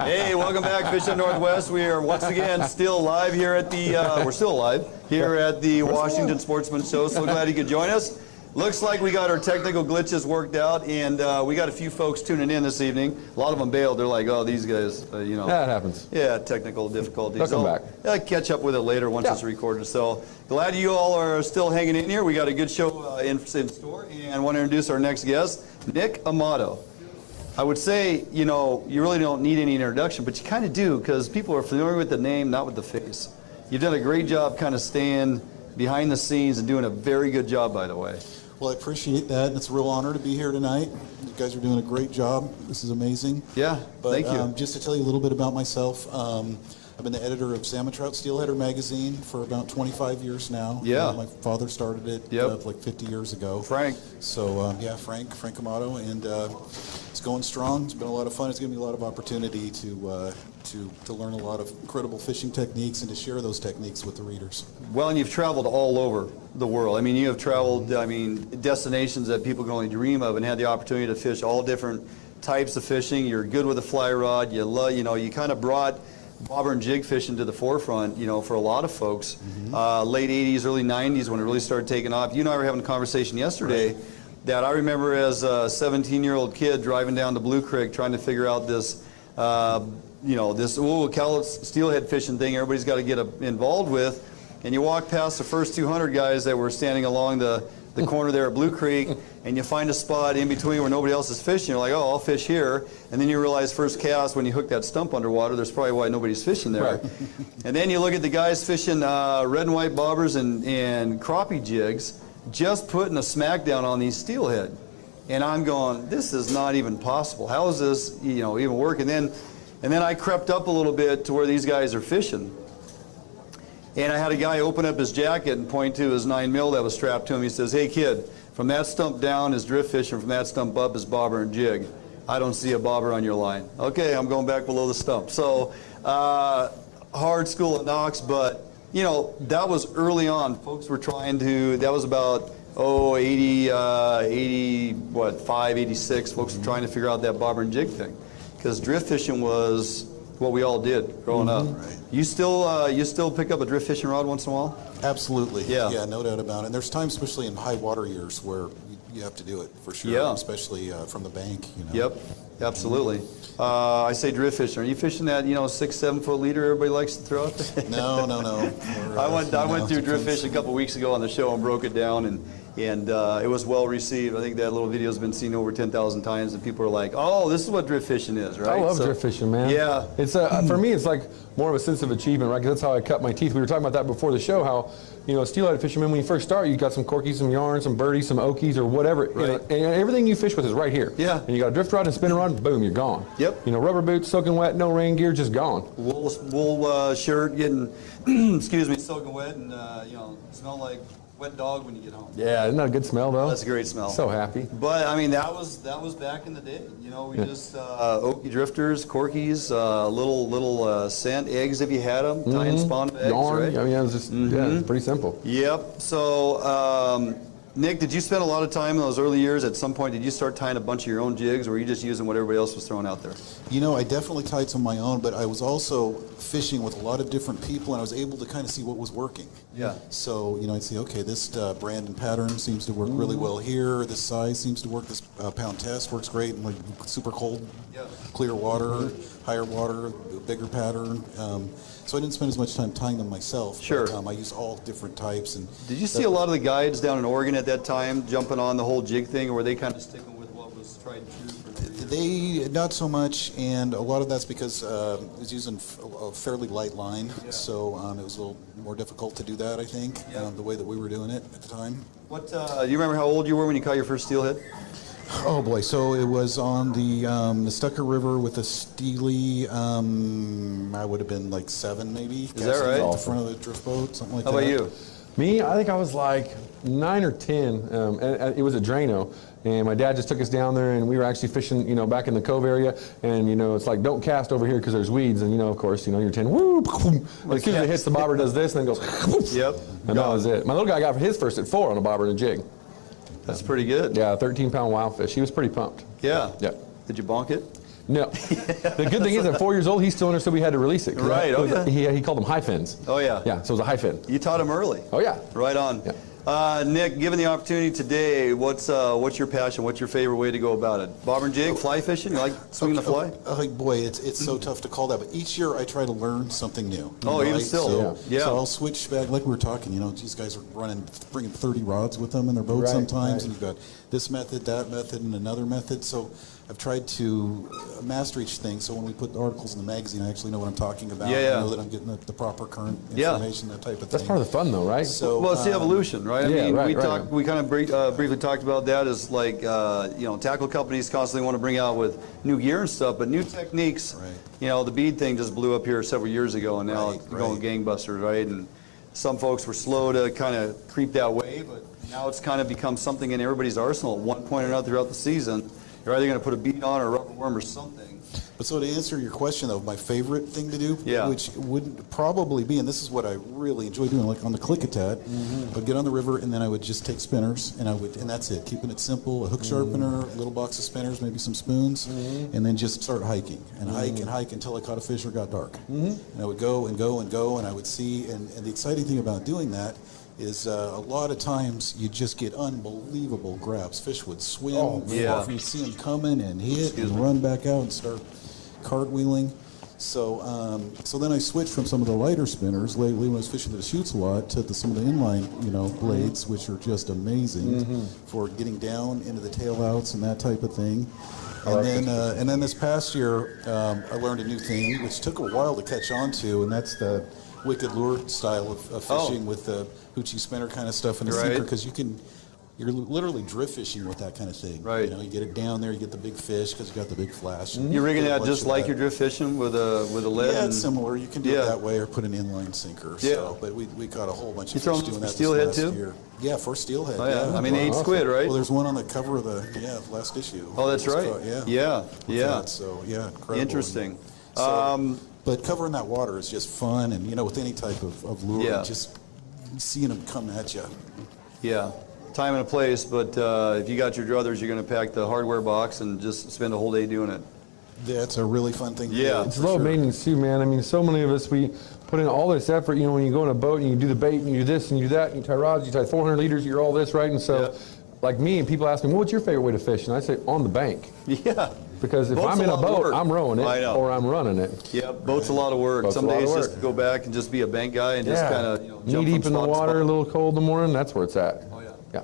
Hey, welcome back, Fishing Northwest. We are once again still live here at the, we're still live here at the Washington Sportsman Show. So glad you could join us. Looks like we got our technical glitches worked out, and we got a few folks tuning in this evening. A lot of them bailed. They're like, oh, these guys, you know. That happens. Yeah, technical difficulties. They'll come back. I'll catch up with it later once it's recorded. So glad you all are still hanging in here. We got a good show in store, and I want to introduce our next guest, Nick Amato. I would say, you know, you really don't need any introduction, but you kind of do, because people are familiar with the name, not with the face. You've done a great job kind of staying behind the scenes and doing a very good job, by the way. Well, I appreciate that, and it's a real honor to be here tonight. You guys are doing a great job. This is amazing. Yeah, thank you. Just to tell you a little bit about myself, I've been the editor of Salmon, Trout, Steelheader magazine for about 25 years now. Yeah. My father started it like 50 years ago. Frank. So, yeah, Frank Amato, and it's going strong. It's been a lot of fun. It's given me a lot of opportunity to learn a lot of incredible fishing techniques and to share those techniques with the readers. Well, and you've traveled all over the world. I mean, you have traveled, I mean, destinations that people can only dream of, and had the opportunity to fish all different types of fishing. You're good with a fly rod. You love, you know, you kind of brought bobber and jig fishing to the forefront, you know, for a lot of folks. Late 80s, early 90s when it really started taking off. You and I were having a conversation yesterday that I remember as a 17-year-old kid driving down to Blue Creek trying to figure out this, you know, this steelhead fishing thing everybody's got to get involved with. And you walk past the first 200 guys that were standing along the corner there at Blue Creek, and you find a spot in between where nobody else is fishing. You're like, oh, I'll fish here. And then you realize first cast when you hook that stump underwater, there's probably why nobody's fishing there. Right. And then you look at the guys fishing red and white bobbers and crappie jigs, just putting a smackdown on these steelhead. And I'm going, this is not even possible. How is this, you know, even work? And then I crept up a little bit to where these guys are fishing. And I had a guy open up his jacket and point to his 9mm that was strapped to him. He says, hey kid, from that stump down is drift fishing, from that stump up is bobber and jig. I don't see a bobber on your line. Okay, I'm going back below the stump. So hard school at Knox, but you know, that was early on. Folks were trying to, that was about 85, 86. Folks were trying to figure out that bobber and jig thing. Because drift fishing was what we all did growing up. Right. You still pick up a drift fishing rod once in a while? Absolutely. Yeah, no doubt about it. And there's times, especially in high water years, where you have to do it for sure. Yeah. Especially from the bank. You know. Yep. Absolutely. I say drift fishing. Are you fishing that 6-7 foot leader everybody likes to throw out there? No. I went through drift fishing a couple weeks ago on the show and broke it down, and And it was well received. I think that little video has been seen over 10,000 times, and people are like, "Oh, this is what drift fishing is, right?" I love drift fishing, man. Yeah. It's for me, it's like more of a sense of achievement, right? 'Cause that's how I cut my teeth. We were talking about that before the show. How steelhead fisherman, when you first start, you got some corkies, some yarns, some birdies, some okies, or whatever. Right. And everything you fish with is right here. Yeah. And you got a drift rod and spinner rod, boom, you're gone. Yep. Rubber boots, soaking wet, no rain gear, just gone. Wool shirt getting, excuse me, soaking wet, and smell like wet dog when you get home. Yeah, isn't that a good smell though? That's a great smell. So happy. But I mean, that was back in the day. We just okie drifters, corkies, little scent eggs if you had them, tie and spawn eggs, Yarn. right? I mean, it was just it's pretty simple. Yep. So, Nick, did you spend a lot of time in those early years? At some point, did you start tying a bunch of your own jigs, or were you just using what everybody else was throwing out there? I definitely tied some of my own, but I was also fishing with a lot of different people, and I was able to kind of see what was working. Yeah. So, I'd see, okay, this brand and pattern seems to work really well here. This size seems to work. This pound test works great in like super cold, clear water, higher water, bigger pattern. So I didn't spend as much time tying them myself. Sure. But, I use all different types. And did you see a lot of the guides down in Oregon at that time jumping on the whole jig thing, or were they kind of sticking with what was tried and true? They, not so much, and a lot of that's because I was using a fairly light line, so it was a little more difficult to do that, I think, the way that we were doing it at the time. What? Do you remember how old you were when you caught your first steelhead? Oh boy, so it was on the Stucker River with a Steely, I would have been like 7 maybe. Is that right? At the front of the drift boat, something like that. How about you? Me, I think I was like 9 or 10. And it was a Drano, and my dad just took us down there, and we were actually fishing, back in the cove area. And it's like, don't cast over here because there's weeds. And of course, you're 10. Woo! As soon as it hits the bobber, does this, and then goes. Yep. And that was it. My little guy got his first at 4 on a bobber and a jig. That's pretty good. Yeah, 13-pound wild fish. He was pretty pumped. Yeah. Yeah. Did you bonk it? No. The good thing is, at 4 years old, he still understood we had to release it. Right. He called them high fins. Oh yeah. Yeah. So it was a high fin. You taught him early. Oh yeah. Right on. Yeah. Nick, given the opportunity today, what's your passion? What's your favorite way to go about it? Bobber and jig, fly fishing? You like swinging the fly? Boy, it's so tough to call that. But each year I try to learn something new. Even still. So, yeah. So I'll switch back. Like we were talking, these guys are bringing 30 rods with them in their boat sometimes, and you've got this method, that method, and another method. So I've tried to master each thing, so when we put articles in the magazine, I actually know what I'm talking about. Yeah, yeah. I know that I'm getting the proper current information, that type of thing. That's part of the fun, though, right? So, well, it's the evolution, right? Yeah, I mean, right. we kind of briefly talked about that as like, tackle companies constantly want to bring out with new gear and stuff, but new techniques. Right. The bead thing just blew up here several years ago, and now it's going gangbusters, right? And some folks were slow to kind of creep that way, but now it's kind of become something in everybody's arsenal at one point or another throughout the season. You're either going to put a bead on or a rubber worm or something. But so to answer your question, though, my favorite thing to do, Yeah. which would probably be, and this is what I really enjoy doing, like on the Klickitat, I'd get on the river and then I would just take spinners and that's it, keeping it simple, a hook sharpener, a little box of spinners, maybe some spoons, and then just start hiking and hike and hike until I caught a fish or got dark. And I would go and go and go, and I would see, and the exciting thing about doing that is a lot of times you just get unbelievable grabs. Fish would swim, you see them coming and hit and run back out and start cartwheeling. So then I switched from some of the lighter spinners lately when I was fishing the chutes a lot to some of the inline blades, which are just amazing for getting down into the tail outs and that type of thing. And then this past year I learned a new thing which took a while to catch on to, and that's the wicked lure style of fishing with the hoochie spinner kind of stuff in the sinker, because you're literally drift fishing with that kind of thing. Right. You get it down there, you get the big fish because you got the big flash. You're rigging that just like you're drift fishing with a lead? Yeah, it's similar. You can do it that way or put an inline sinker. Yeah. So, but we caught a whole bunch of You fish throw doing that steelhead this last too? year. Yeah, for steelhead. Oh, yeah. I mean, 8 squid, right? Well, there's one on the cover of the last issue. Oh, that's right. Yeah. So incredible. Interesting. But covering that water is just fun, and with any type of lure, just seeing them come at you. Yeah, time and a place, but if you got your druthers, you're going to pack the hardware box and just spend a whole day doing it. That's a really fun thing to do. It's low maintenance too, man. I mean, so many of us, we put in all this effort, when you go on a boat and you do the bait and you do this and you do that and you tie rods, you tie 400 liters, you're all this, right? And so, like me, and people ask me, well, what's your favorite way to fish? And I say, on the bank. Yeah. Because if I'm in a boat, I'm rowing it or I'm running it. Yeah, boat's a lot of work. Some days just go back and just be a bank guy and just kind of knee deep in the water, a little cold in the morning, that's where it's at. Oh, yeah. Yeah.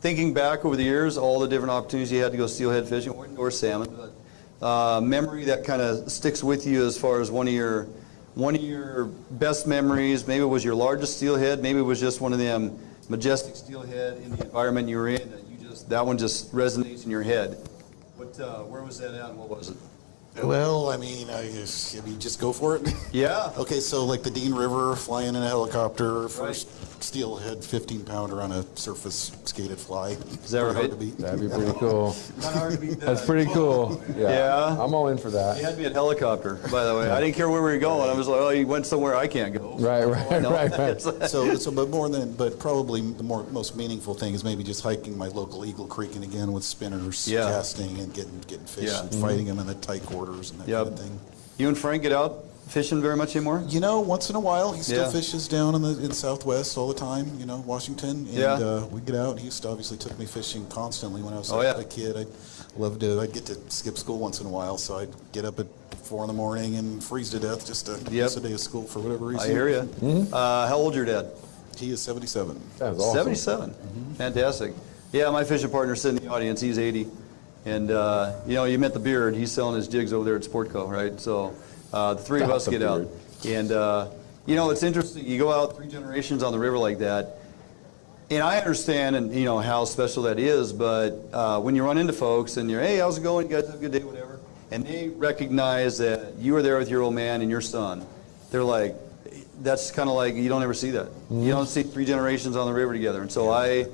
thinking back over the years, all the different opportunities you had to go steelhead fishing or salmon, but memory that kind of sticks with you as far as one of your best memories. Maybe it was your largest steelhead, maybe it was just one of them majestic steelhead in the environment you were in that one just resonates in your head. Where was that at and what was it? Well, I mean, just go for it. Yeah. Okay, so like the Dean River, flying in a helicopter, first steelhead 15-pounder on a surface skated fly. Is that right? Hard to beat. That'd be pretty cool. Not hard to beat that. That's pretty cool. Yeah. I'm all in for that. He had me at helicopter, by the way. Yeah. I didn't care where we were going. I was like, oh, you went somewhere I can't go. Right. But probably the most meaningful thing is maybe just hiking my local Eagle Creek and again with spinners, casting and getting fish and fighting them in the tight quarters and that kind of thing. You and Frank get out fishing very much anymore? You know, once in a while. He still fishes down in Southwest all the time, you know, Washington. And we get out. He used to obviously took me fishing constantly when I was a kid. I'd get to skip school once in a while, so I'd get up at 4 in the morning and freeze to death just to miss a day of school for whatever reason. I hear you. How old your dad? He is 77. That's awesome. 77. Fantastic. Yeah, my fishing partner's sitting in the audience. He's 80. And, you know, you met the beard. He's selling his jigs over there at Sportco, right? So the three of us get out. And, you know, it's interesting. You go out 3 generations on the river like that. And I understand, and you know, how special that is. But when you run into folks and you're, hey, how's it going? You guys have a good day, whatever. And they recognize that you were there with your old man and your son. They're like, that's kind of like, you don't ever see that. You don't see 3 generations on the river together. And so I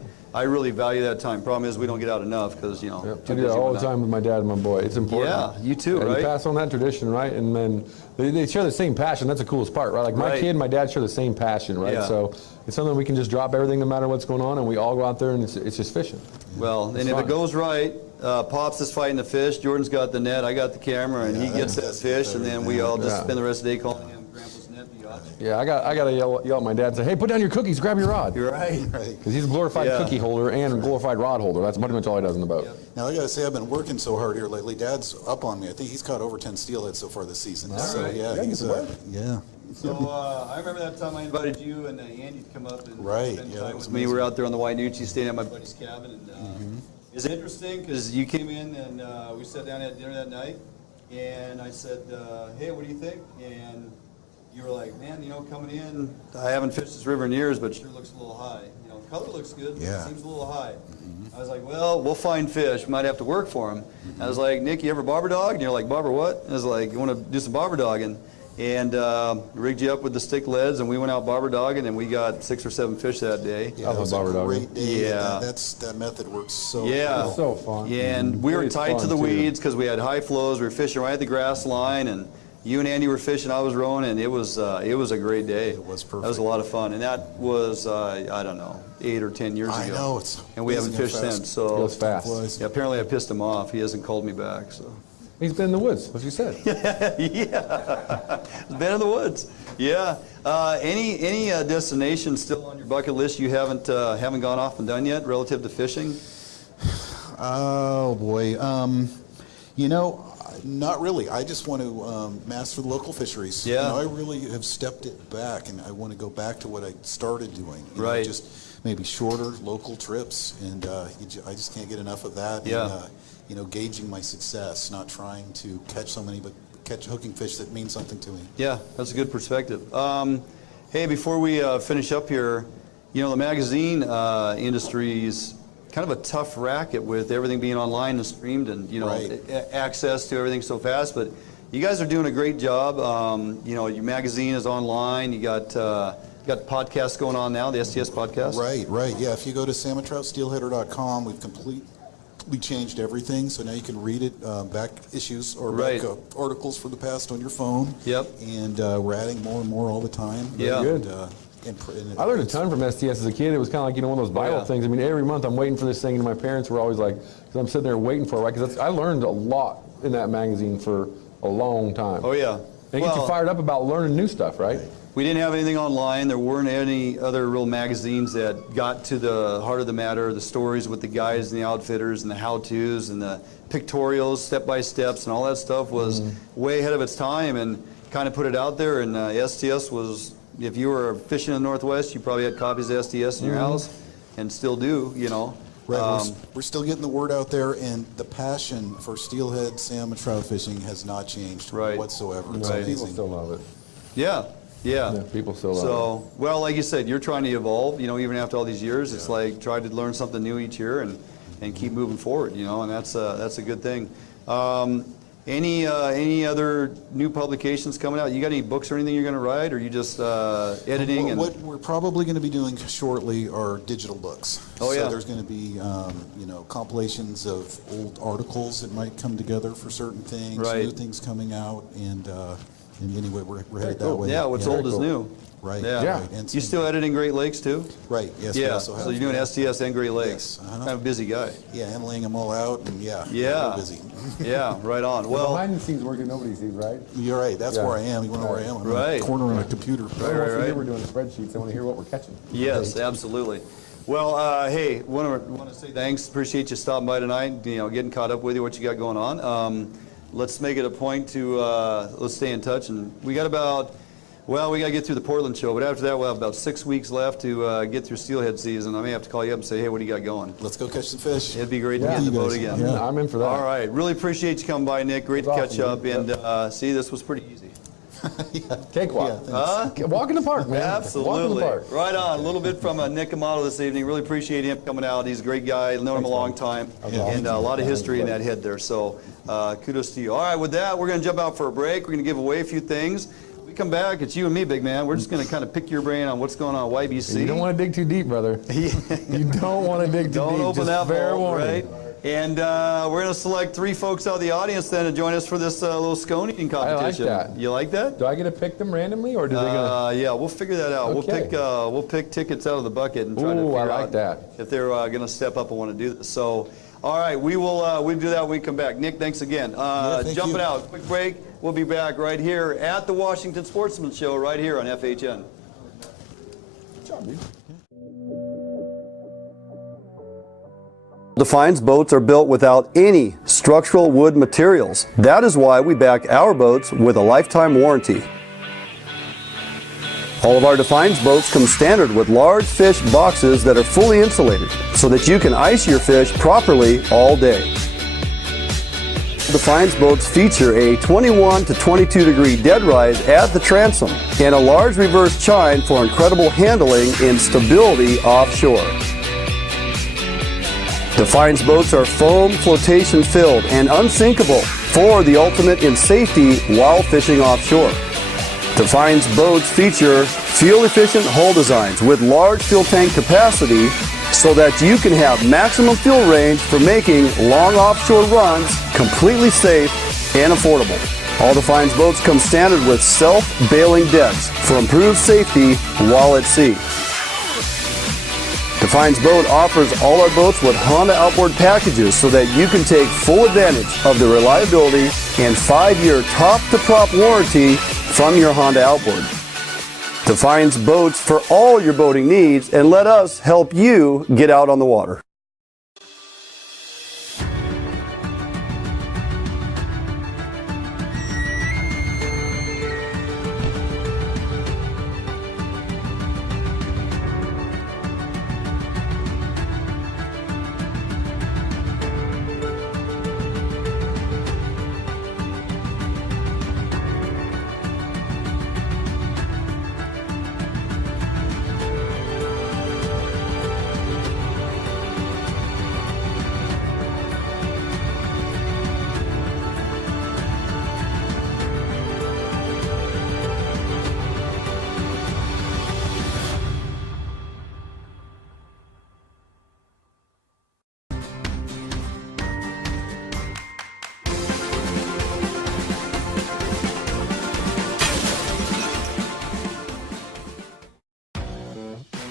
really value that time. Problem is we don't get out enough because, you know. I do that all the time with my dad and my boy. It's important. Yeah, you too, right? You pass on that tradition, right? And then they share the same passion. That's the coolest part, right? Like my kid and my dad share the same passion, right? Yeah. So it's something we can just drop everything no matter what's going on and we all go out there and it's just fishing. Well, and if it goes right, Pops is fighting the fish, Jordan's got the net, I got the camera, and he gets that fish, and then we all just spend the rest of the day calling him Grandpa's net yacht. Yeah, I got to yell at my dad and say, hey, put down your cookies, grab your rod. You're right. Because he's a glorified cookie holder and a glorified rod holder. That's pretty much all he does in the boat. Yep. Now, I got to say, I've been working so hard here lately. Dad's up on me. I think he's caught over 10 steelheads so far this season. All right. Yeah, he's So I remember that time I invited you and Andy to come up and spend time with me. amazing. We were out there on the Wainuchi staying at my buddy's cabin. And it's interesting because you came in and we sat down at dinner that night. And I said, hey, what do you think? And you were like, man, you know, coming in, I haven't fished this river in years, but it sure looks a little high. You know, color looks good, but it seems a little high. I was like, well, we'll find fish. Might have to work for them. I was like, Nick, you ever bobber dog? And you're like, bobber what? I was like, you want to do some bobber dogging? And rigged you up with the stick leads, and we went out bobber dogging, and we got 6 or 7 fish that day. Yeah, that was a great day. Yeah. That method works so well. It's so fun. Yeah, and we were tight to the weeds because we had high flows. We were fishing right at the grass line, and you and Andy were fishing, I was rowing, and it was a great day. It was perfect. That was a lot of fun, and that was, I don't know, 8 or 10 years ago. I know, it's and we haven't fished fast. since. So It goes fast. Yeah, apparently I pissed him off. He hasn't called me back. So. He's been in the woods, as you said. Yeah, been in the woods. Yeah. Any destinations still on your bucket list you haven't gone off and done yet relative to fishing? Oh boy, you know, not really. I just want to master the local fisheries. Yeah. You know, I really have stepped it back, and I want to go back to what I started doing. You know, Right. just maybe shorter local trips, and I just can't get enough of that. Yeah. And, you know, gauging my success, not trying to catch so many, but hooking fish that mean something to me. Yeah, that's a good perspective. Hey, before we finish up here, you know, the magazine industry's kind of a tough racket with everything being online and streamed and, you know, access to everything so fast, but you guys are doing a great job. You know, your magazine is online. You got podcasts going on now, the STS podcast. Right. Yeah, if you go to salmontroutsteelheader.com, we've completely changed everything, so now you can read it, back issues or back articles for the past on your phone. Yep. And we're adding more and more all the time. Yeah. Good. I learned a ton from STS as a kid. It was kind of like, you know, one of those Bible things. I mean, every month I'm waiting for this thing, and my parents were always like, because I'm sitting there waiting for it, right? Because I learned a lot in that magazine for a long time. Oh, yeah. And it gets you fired up about learning new stuff, right? We didn't have anything online. There weren't any other real magazines that got to the heart of the matter, the stories with the guys and the outfitters and the how-tos and the pictorials, step-by-steps, and all that stuff was way ahead of its time and kind of put it out there. And STS was, if you were fishing in the Northwest, you probably had copies of STS in your house and still do, you know. Right, we're still getting the word out there, and the passion for steelhead, salmon, trout fishing has not changed whatsoever. It's amazing. People still love it. Yeah. People still love it. So, well, like you said, you're trying to evolve, you know, even after all these years. It's like try to learn something new each year and keep moving forward, you know, and that's a good thing. Any other new publications coming out? You got any books or anything you're going to write, or you just editing? What we're probably going to be doing shortly are digital books. Oh, so yeah. there's going to be compilations of old articles that might come together for certain things, new things coming out, and anyway, we're headed that way. Yeah, what's old is new. Right. Yeah. Right. And you still editing Great Lakes too? Right. Yes. Yeah. We also have, so you're doing STS and Great Lakes. Yes. Kind of a busy guy. Yeah, and laying them all out, and we're busy. Yeah. Right on. Well, behind the scenes work that nobody sees, right? You're right. That's where I am. You want to know where I am? I'm in a corner on a computer. Right. We're doing spreadsheets. I want to hear what we're catching. Yes, absolutely. Well, hey, want to say thanks. Appreciate you stopping by tonight. You know, getting caught up with you, what you got going on. Let's make it a point to let's stay in touch, and we got about. Well, we got to get through the Portland show, but after that, we'll have about 6 weeks left to get through steelhead season. I may have to call you up and say, hey, what do you got going? Let's go catch some fish. It'd be great to get in the boat again. Yeah, I'm in for that. All right. Really appreciate you coming by, Nick. Great to catch up. And see, this was pretty easy. Cakewalk. Walk in the park, man. Absolutely. Walk in the park. Right on. A little bit from Nick Amato this evening. Really appreciate him coming out. He's a great guy. Known him a long time. And a lot of history in that head there. So kudos to you. All right, with that, we're going to jump out for a break. We're going to give away a few things. Come back, it's you and me, big man. We're just going to kind of pick your brain on what's going on at YBC. You don't want to dig too deep, brother. You don't want to dig too deep. Don't open just that fair vault, warning. right? And we're going to select 3 folks out of the audience then to join us for this little scone eating competition. I like that. You like that? Do I get to pick them randomly, or do they get? Yeah, we'll figure that out. Okay. We'll pick tickets out of the bucket and try to figure out if they're going to step up and want to do this. So, all right, we'll do that when we come back. Nick, thanks again. Jumping out, quick break. We'll be back right here at the Washington Sportsman Show, right here on FHN. Good job, dude. Defiance boats are built without any structural wood materials. That is why we back our boats with a lifetime warranty. All of our Defiance boats come standard with large fish boxes that are fully insulated so that you can ice your fish properly all day. Defiance boats feature a 21 to 22 degree dead rise at the transom and a large reverse chine for incredible handling and stability offshore. Defiance boats are foam flotation filled and unsinkable for the ultimate in safety while fishing offshore. Defiance boats feature fuel-efficient hull designs with large fuel tank capacity so that you can have maximum fuel range for making long offshore runs completely safe and affordable. All Defiance boats come standard with self-bailing decks for improved safety while at sea. Defiance Boat offers all our boats with Honda outboard packages so that you can take full advantage of the reliability and 5-year top-to-prop warranty from your Honda outboard. Defiance Boats for all your boating needs, and let us help you get out on the water.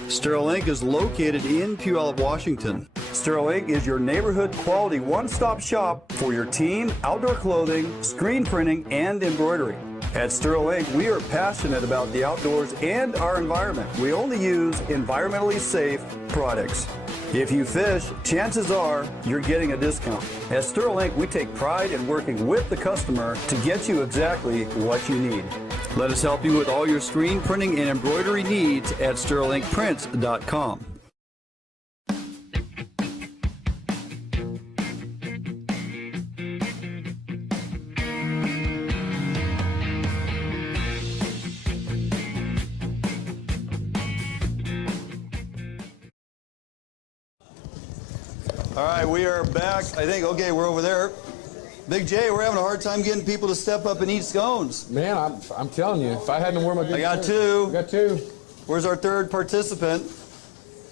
Sterling Inc. is located in Puyallup, Washington. Sterling Inc. is your neighborhood quality one-stop shop for your team, outdoor clothing, screen printing, and embroidery. At Sterling Inc., we are passionate about the outdoors and our environment. We only use environmentally safe products. If you fish, chances are you're getting a discount. At Sterling Inc., we take pride in working with the customer to get you exactly what you need. Let us help you with all your screen printing and embroidery needs at sterlingprints.com. All right, we are back. I think, okay, we're over there. Big J, we're having a hard time getting people to step up and eat scones. Man, I'm telling you, if I hadn't worn my good I got shirt, two. I got two. Where's our third participant?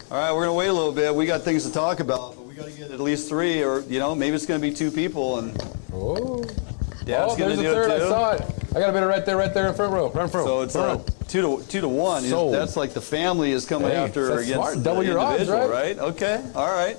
All right, we're going to wait a little bit. We got things to talk about, but we got to get at least 3, or, you know, maybe it's going to be 2 people. And oh. Dad's going to do third. it too. I saw it. I got a bit right there in front row. Right in front row. So it's 2 to 1. That's like the family is coming after that's against smart. the Double your odds, individual, right? Okay, all right.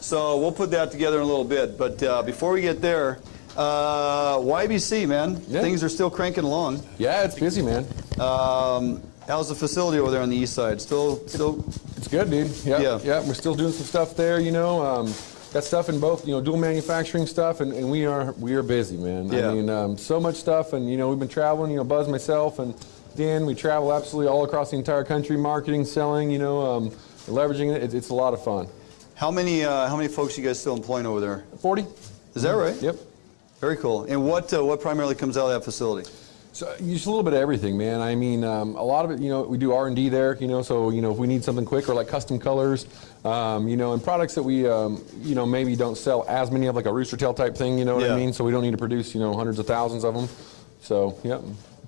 So we'll put that together in a little bit. But before we get there, YBC, man, things are still cranking along. Yeah, it's busy, man. How's the facility over there on the east side? Still. It's good, dude. Yeah. We're still doing some stuff there, you know. Got stuff in both, you know, dual manufacturing stuff, and we are busy, man. Yeah. I mean, so much stuff, and you know, we've been traveling. You know, Buzz, myself, and Dan. We travel absolutely all across the entire country, marketing, selling. You know, leveraging it. It's a lot of fun. How many folks you guys still employing over there? 40. Is that right? Yep. Very cool. And what primarily comes out of that facility? So just a little bit of everything, man. I mean, a lot of it, you know, we do R&D there, you know, so, you know, if we need something quick or like custom colors, you know, and products that we, you know, maybe don't sell as many of, like a rooster tail type thing, you know what I mean? So we don't need to produce, you know, hundreds of thousands of them. So, yeah,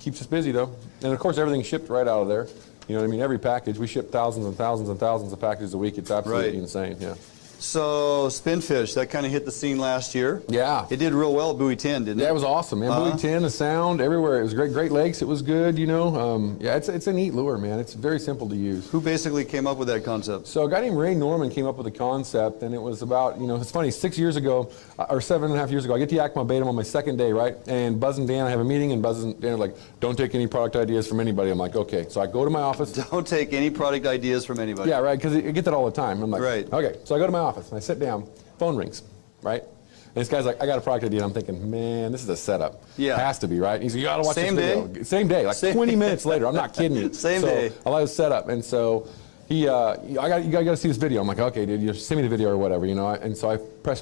keeps us busy though. And of course, everything's shipped right out of there. You know what I mean? Every package, we ship thousands and thousands and thousands of packages a week. It's absolutely insane, yeah. So spinfish, that kind of hit the scene last year. Yeah. It did real well at Buoy 10, didn't it? Yeah, it was awesome, man. Buoy 10, the sound, everywhere. It was great. Great Lakes, it was good, you know. Yeah, it's a neat lure, man. It's very simple to use. Who basically came up with that concept? So a guy named Ray Norman came up with the concept, and it was about, you know, it's funny, 6 years ago, or 7.5 years ago, I get to Yakima Bait on my second day, right? And Buzz and Dan, I have a meeting, and Buzz and Dan are like, don't take any product ideas from anybody. I'm like, okay. So I go to my office. Don't take any product ideas from anybody. Yeah, right, because I get that all the time. I'm like, okay. So I go to my office, and I sit down. Phone rings, right? And this guy's like, I got a product idea. And I'm thinking, man, this is a setup. Yeah. Has to be, right? He's like, you got to watch this video. Same day, like 20 minutes later. I'm not kidding you. Same day. I like the setup. And so you got to see this video. I'm like, okay, dude, you send me the video or whatever, you know? And so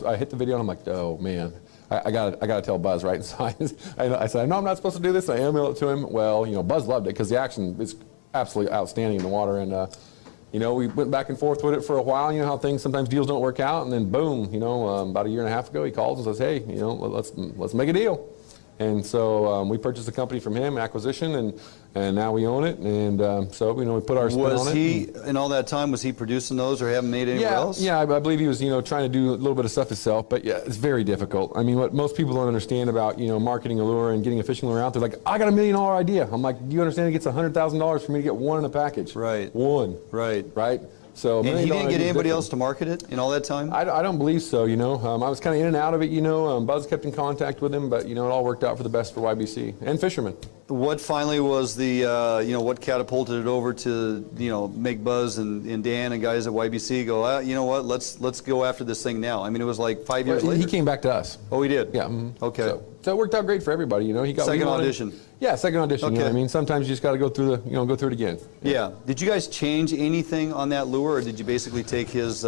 I hit the video, and I'm like, oh, man. I got to tell Buzz, right? And so I said, no, I'm not supposed to do this. I emailed it to him. Well, you know, Buzz loved it because the action is absolutely outstanding in the water. And, you know, we went back and forth with it for a while. You know how things, sometimes deals don't work out, and then boom, you know, about a year and a half ago, he calls and says, hey, you know, let's make a deal. And so we purchased the company from him, acquisition, and now we own it. And so, you know, we put our spin on it. Was he, in all that time, was he producing those or haven't made anywhere else? Yeah, I believe he was, you know, trying to do a little bit of stuff himself. But yeah, it's very difficult. I mean, what most people don't understand about, you know, marketing a lure and getting a fishing lure out there, like, I got $1 million idea. I'm like, do you understand it gets $100,000 for me to get one in a package? Right. One. Right. Right? So and he didn't get anybody else to market it in all that time? I don't believe so, you know. I was kind of in and out of it, you know. Buzz kept in contact with him, but, you know, it all worked out for the best for YBC and fishermen. What finally was the, you know, what catapulted it over to, you know, make Buzz and Dan and guys at YBC go, you know what, let's go after this thing now? I mean, it was like 5 years later. He came back to us. Oh, he did? Yeah. Okay. So it worked out great for everybody, you know. He got second audition. Yeah, second audition. Okay. You know what I mean? Sometimes you just got to go through it again. Yeah. Did you guys change anything on that lure, or did you basically take his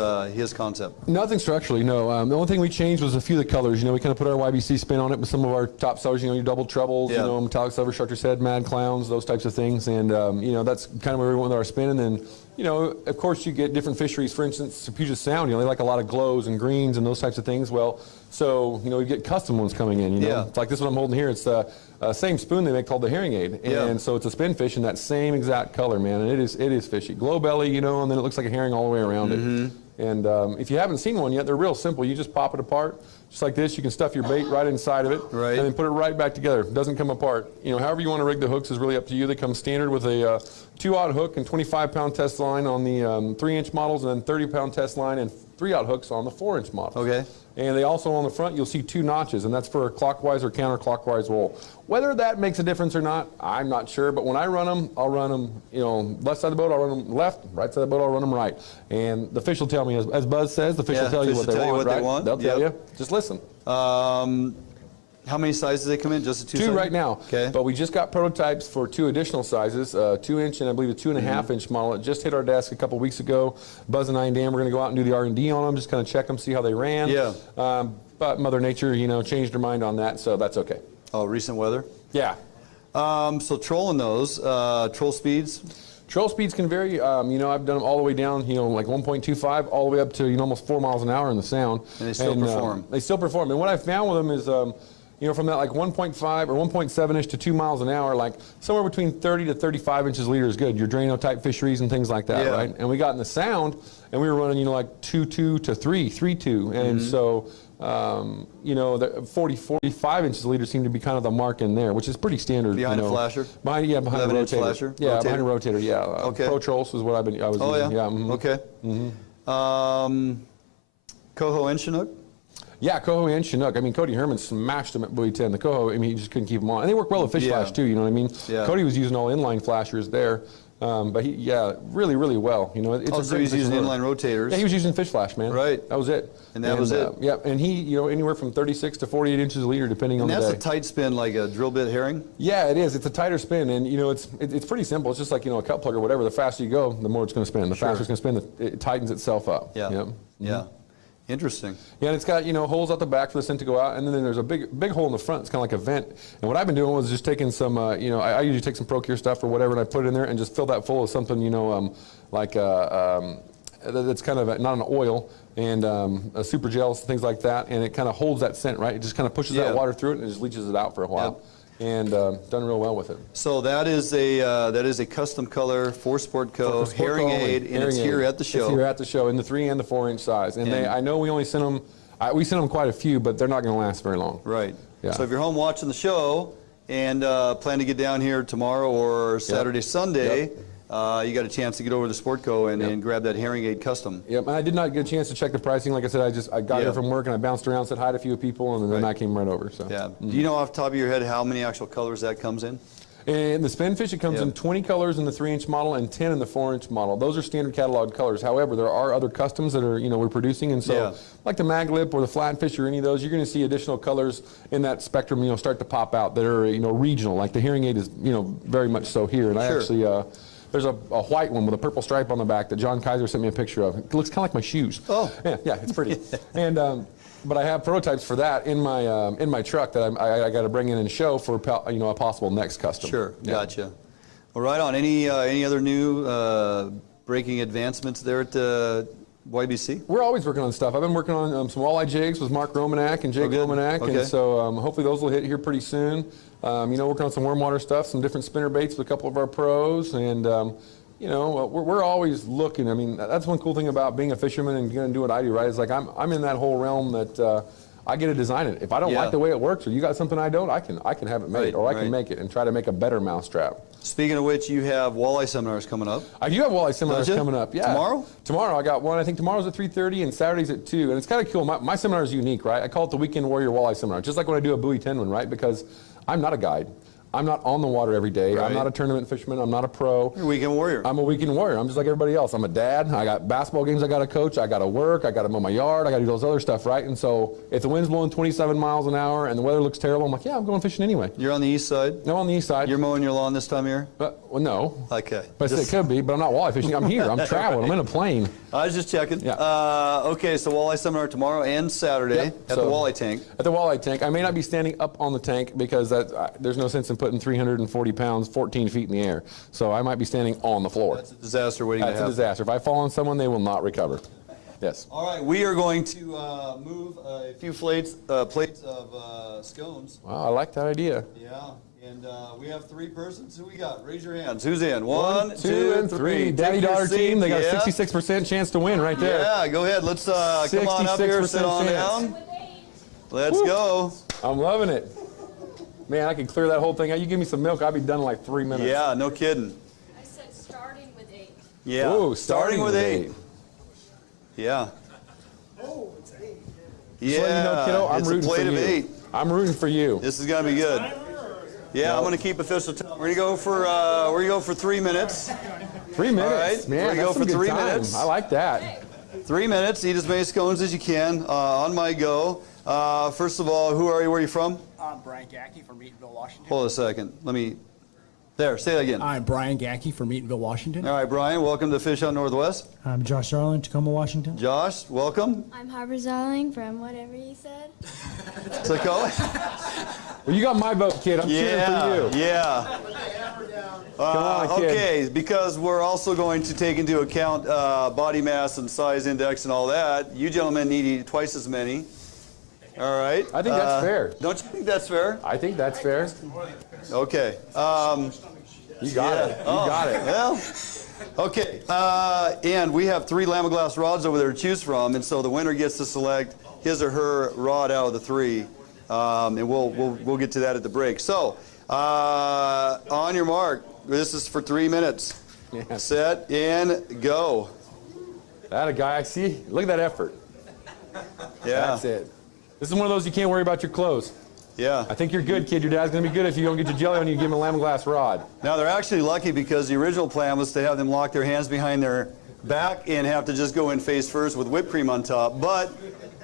concept? Nothing structurally, no. The only thing we changed was a few of the colors. You know, we kind of put our YBC spin on it with some of our top sellers. You know, your double trebles, you know, metallic silver, chartreuse head, mad clowns, those types of things. And you know, that's kind of where we went with our spin. And then, you know, of course, you get different fisheries. For instance, Puget Sound, you know, they like a lot of glows and greens and those types of things. Well, so, you know, you get custom ones coming in, you know. Yeah. It's like this one I'm holding here. It's same spoon they make called the herring aid. And so it's a spin fish in that same exact color, man. And it is fishy. Glow belly, you know, and then it looks like a herring all the way around it. And if you haven't seen one yet, they're real simple. You just pop it apart, just like this. You can stuff your bait right inside of it, and then put it right back together. It doesn't come apart. You know, however you want to rig the hooks is really up to you. They come standard with a 2-aught hook and 25-pound test line on the 3-inch models, and then 30-pound test line and 3-aught hooks on the 4-inch models. Okay. And they also, on the front, you'll see 2 notches, and that's for a clockwise or counterclockwise roll. Whether that makes a difference or not, I'm not sure, but when I run them, I'll run them, you know, left side of the boat, I'll run them left, right side of the boat, I'll run them right. And the fish will tell me, as Buzz says, the fish will tell you what they want, right? They'll tell you. Just listen. How many sizes do they come in? Just a 2 2 right now. Okay. But we just got prototypes for 2 additional sizes, 2-inch and I believe a 2.5-inch model. It just hit our desk a couple weeks ago. Buzz and I and Dan, we're going to go out and do the R&D on them, just kind of check them, see how they ran. Yeah. But Mother Nature, you know, changed her mind on that, so that's okay. Oh, recent weather? Yeah. So trolling those, troll speeds? Troll speeds can vary. You know, I've done them all the way down, you know, like 1.25 all the way up to, you know, almost 4 miles an hour in the Sound. And they still perform. They still perform. And what I found with them is, you know, from that like 1.5 or 1.7-ish to 2 miles an hour, like somewhere between 30 to 35 inches a liter is good. Your Drano type fisheries and things like that, right? And we got in the Sound, and we were running, you know, like 2.2 to 3.2. And so, you know, the 45 inches a liter seemed to be kind of the mark in there, which is pretty standard. Behind you know, a flasher? Behind a rotator. Flasher? Yeah, Rotator? behind a rotator, yeah. Okay. Pro Trolls is what I was using. Yeah. Okay. Coho and Chinook? Yeah, Coho and Chinook. I mean, Cody Herman smashed them at buoy 10. The Coho, I mean, he just couldn't keep them on. And they work well at fish flash, too, you know what I mean? Yeah. Cody was using all inline flashers there. But he, really, really well. You know, it's so he was using inline rotators. Yeah, he was using fish flash, man. Right. That was it. And that was it. Yeah, and he, you know, anywhere from 36 to 48 inches a liter, depending on the day. And that's a tight spin, like a drill bit herring? Yeah, it is. It's a tighter spin, and you know, it's pretty simple. It's just like, you know, a cut plug or whatever. The faster you go, the more it's going to spin. The faster it's going to spin, it tightens itself up. Yeah. Yep. Yeah. Interesting. Yeah, and it's got, you know, holes out the back for the scent to go out, and then there's a big hole in the front. It's kind of like a vent. And what I've been doing was just taking some, you know, I usually take some Procure stuff or whatever, and I put it in there and just fill that full of something, you know, like that's kind of not an oil, and super gels, things like that, and it kind of holds that scent, right? It just kind of pushes that water through it and it just leaches it out for a while. Yep. And done real well with it. So that is a custom color for Sportco herring aid, and it's here at the show. It's here at the show in the 3 and the 4 inch size. And I know we only sent them, we sent them quite a few, but they're not going to last very long. Right. Yeah. So if you're home watching the show and plan to get down here tomorrow or Saturday, Sunday, you got a chance to get over to Sportco and grab that herring aid custom. Yep, and I did not get a chance to check the pricing. Like I said, I got here from work and I bounced around, said hi to a few people, and then I came right over. So. Yeah. Do you know off the top of your head how many actual colors that comes in? In the Spinfish, it comes in 20 colors in the 3 inch model and 10 in the 4 inch model. Those are standard catalog colors. However, there are other customs that are, you know, we're producing, and so like the mag lip or the flatfish or any of those, you're going to see additional colors in that spectrum, you know, start to pop out that are, you know, regional. Like the herring aid is, you know, very much so here. And I actually, there's a white one with a purple stripe on the back that John Kaiser sent me a picture of. It looks kind of like my shoes. Oh, yeah, it's pretty. And but I have prototypes for that in my truck that I got to bring in and show for, you know, a possible next custom. Sure, gotcha. Well, right on. Any other new breaking advancements there at YBC? We're always working on stuff. I've been working on some walleye jigs with Mark Romanak and Jake Romanak, and so hopefully those will hit here pretty soon. You know, working on some warm water stuff, some different spinner baits with a couple of our pros, and you know, we're always looking. I mean, that's one cool thing about being a fisherman and going to do what I do, right? It's like I'm in that whole realm that I get to design it. If I don't like the way it works, or you got something I don't, I can have it made, or I can make it and try to make a better mousetrap. Speaking of which, you have walleye seminars coming up. I do have walleye seminars coming up. Yeah. Tomorrow? Tomorrow I got one. I think tomorrow's at 3:30 and Saturday's at 2. And it's kind of cool. My seminar is unique, right? I call it the Weekend Warrior Walleye Seminar, just like when I do a buoy 10 one, right? Because I'm not a guide. I'm not on the water every day. I'm not a tournament fisherman. I'm not a pro. You're a weekend warrior. I'm a weekend warrior. I'm just like everybody else. I'm a dad. I got basketball games I got to coach. I got to work. I got to mow my yard. I got to do those other stuff, right? And so if the wind's blowing 27 miles an hour and the weather looks terrible, I'm like, yeah, I'm going fishing anyway. You're on the east side? No, on the east side. You're mowing your lawn this time of year? Well, no. Okay. But it could be, but I'm not walleye fishing. I'm here. I'm traveling. I'm in a plane. I was just checking. Yeah. Okay, so walleye seminar tomorrow and Saturday at the Walleye Tank. At the Walleye Tank. I may not be standing up on the tank because there's no sense in putting 340 pounds 14 feet in the air. So I might be standing on the floor. That's a disaster waiting to happen. That's a disaster. If I fall on someone, they will not recover. Yes. All right, we are going to move a few plates of scones. Wow, I like that idea. Yeah, and we have 3 persons. Who we got? Raise your hands. Who's in? 1, 2, and 3. Daddy-daughter team, they got a 66% chance to win right there. Yeah, go ahead. Let's come on up here, sit on down. Let's go. I'm loving it. Man, I could clear that whole thing out. You give me some milk, I'll be done in like 3 minutes. Yeah, no kidding. I said starting with 8. Yeah, ooh, starting with 8. Yeah. Oh, it's 8. Yeah, so, you know, kiddo, I'm rooting a plate for of you. 8. I'm rooting for you. This is gonna be good. Yeah, I'm gonna keep official time. We're gonna go for 3 minutes. 3 minutes. All right, man. we're gonna go for 3 minutes. I like that. 3 minutes. Eat as many scones as you can. On my go. First of all, who are you? Where are you from? I'm Brian Gackey from Eatonville, Washington. Hold a second. There, say that again. I'm Brian Gackey from Eatonville, Washington. All right, Brian, welcome to Fish Hunt Northwest. I'm Josh Darling, Tacoma, Washington. Josh, welcome. I'm Harper Zarling from whatever you said. Tacoma. Well, you got my vote, kid. I'm cheering for you. Yeah. on, kid. Okay, because we're also going to take into account body mass and size index and all that. You gentlemen need to eat twice as many. All right. I think that's fair. Don't you think that's fair? I think that's fair. Okay. You got it. You got it. Well, okay. And we have 3 Lamiglas rods over there to choose from, and so the winner gets to select his or her rod out of the 3. And we'll get to that at the break. So, on your mark. This is for 3 minutes. Yeah. Set and go. That a guy. See, look at that effort. Yeah. That's it. This is one of those you can't worry about your clothes. Yeah. I think you're good, kid. Your dad's going to be good if you don't get your jelly on you and give him a Lamiglas rod. Now, they're actually lucky because the original plan was to have them lock their hands behind their back and have to just go in face first with whipped cream on top. But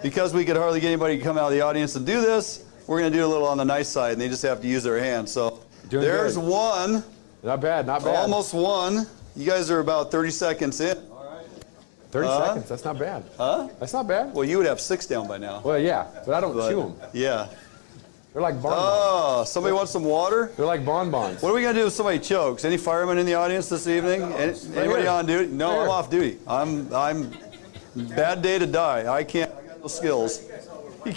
because we could hardly get anybody to come out of the audience and do this, we're going to do a little on the nice side, and they just have to use their hands. So there's good. one. Not bad, not bad. Almost one. You guys are about 30 seconds in. 30 seconds, that's not bad. Huh? That's not bad. Well, you would have 6 down by now. Well, yeah, but I don't chew them. Yeah. They're like bonbons. Oh, somebody wants some water? They're like bonbons. What are we going to do if somebody chokes? Any firemen in the audience this evening? Anybody on duty? No, I'm off duty. I'm bad day to die. I got no skills. You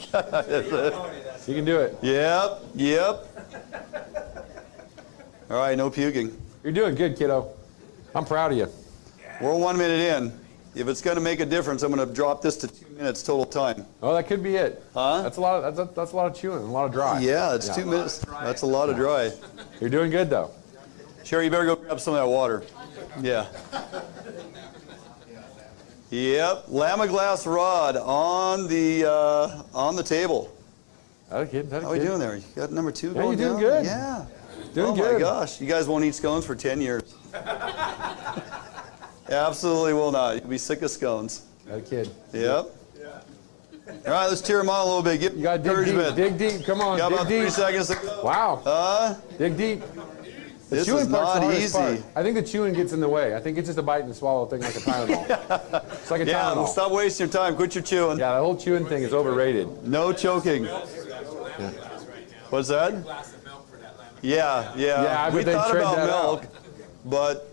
can do it. Yep. All right, no puking. You're doing good, kiddo. I'm proud of you. We're 1 minute in. If it's going to make a difference, I'm going to drop this to 2 minutes total time. Oh, that could be it. Huh? That's a lot of chewing, a lot of dry. Yeah, it's 2 minutes. That's a lot of dry. You're doing good though. Sherry, you better go grab some of that water. Yeah. Yep, Lamiglas rod on the table. That a kid. How are we doing there? You got number 2 Yeah, going you're doing down? good. Yeah. Doing oh good. my gosh, you guys won't eat scones for 10 years. Absolutely will not. You'll be sick of scones. That a kid. Yep. All right, let's cheer them on a little bit. Get You got to dig deep. Come on, Got dig about deep. 3 seconds to go. Wow. Dig deep. The This chewing is part's the not hardest part. easy. I think the chewing gets in the way. I think it's just a bite and swallow thing like a Tylenol. It's like a Yeah, Tylenol. stop wasting your time. Quit your chewing. Yeah, that whole chewing thing is overrated. No choking. Yeah. What's that? Yeah. I We bet they'd thought trade about that milk, but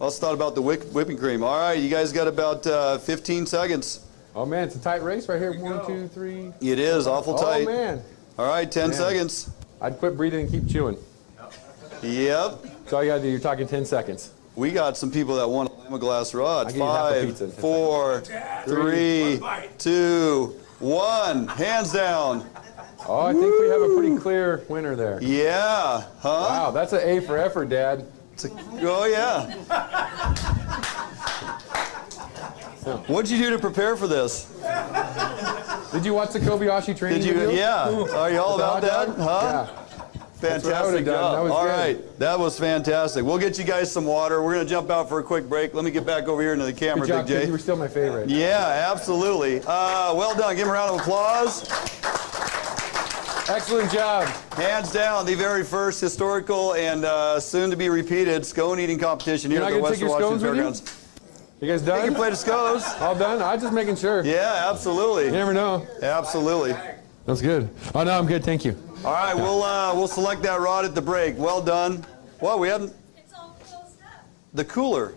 also thought about the whipping cream. All right, you guys got about 15 seconds. Oh man, it's a tight race right here. 1, 2, 3. It is awful tight. Oh man. All right, 10 Man. seconds. I'd quit breathing and keep chewing. Yep. That's all you gotta do. You're talking 10 seconds. We got some people that want a Lamiglas rod. I'll give you half a 5, pizza in 10 4, 3, 2, 1. Hands down. Oh, I think we have a pretty clear winner there. Yeah. Huh? Wow, that's an A for effort, Dad. Oh, yeah. What'd you do to prepare for this? Did you watch the Kobayashi training video? Yeah. Are you all With the about that? hot dog? Huh? Yeah. That's what I Fantastic would've done. job. That was All good. right. That was fantastic. We'll get you guys some water. We're going to jump out for a quick break. Let me get back over here into the camera, Good job, Big kid. J. You were still my favorite. Yeah, absolutely. Well done. Give him a round of applause. Excellent job. Hands down, the very first historical and soon to be repeated scone eating competition here You're at not the gonna take Western your Washington scones with you? Fairgrounds. You guys You done? can play the scones. All done? I was just making sure. Yeah, absolutely. You never know. Absolutely. That's good. Oh no, I'm good. Thank you. All right, we'll select that rod at the break. Well done. Well, we haven't. It's all closed up. The cooler.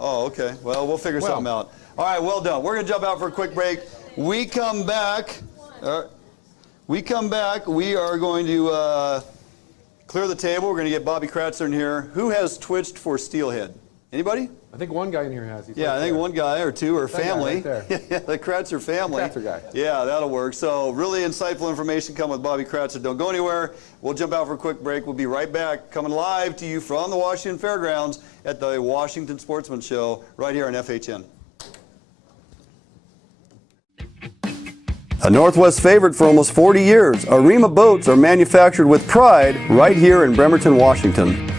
Oh, okay. Well, we'll figure Well. something out. All right, well done. We're going to jump out for a quick break. We come back. We are going to clear the table. We're going to get Bobby Kratzer in here. Who has twitched for Steelhead? Anybody? I think one guy in here has. He's Yeah, right I think there. one guy or two or That guy family. right there. Yeah, the Kratzer family. Kratzer guy. Yeah, that'll work. So really insightful information coming with Bobby Kratzer. Don't go anywhere. We'll jump out for a quick break. We'll be right back, coming live to you from the Washington Fairgrounds at the Washington Sportsman Show right here on FHN. A Northwest favorite for almost 40 years, Arima boats are manufactured with pride right here in Bremerton, Washington.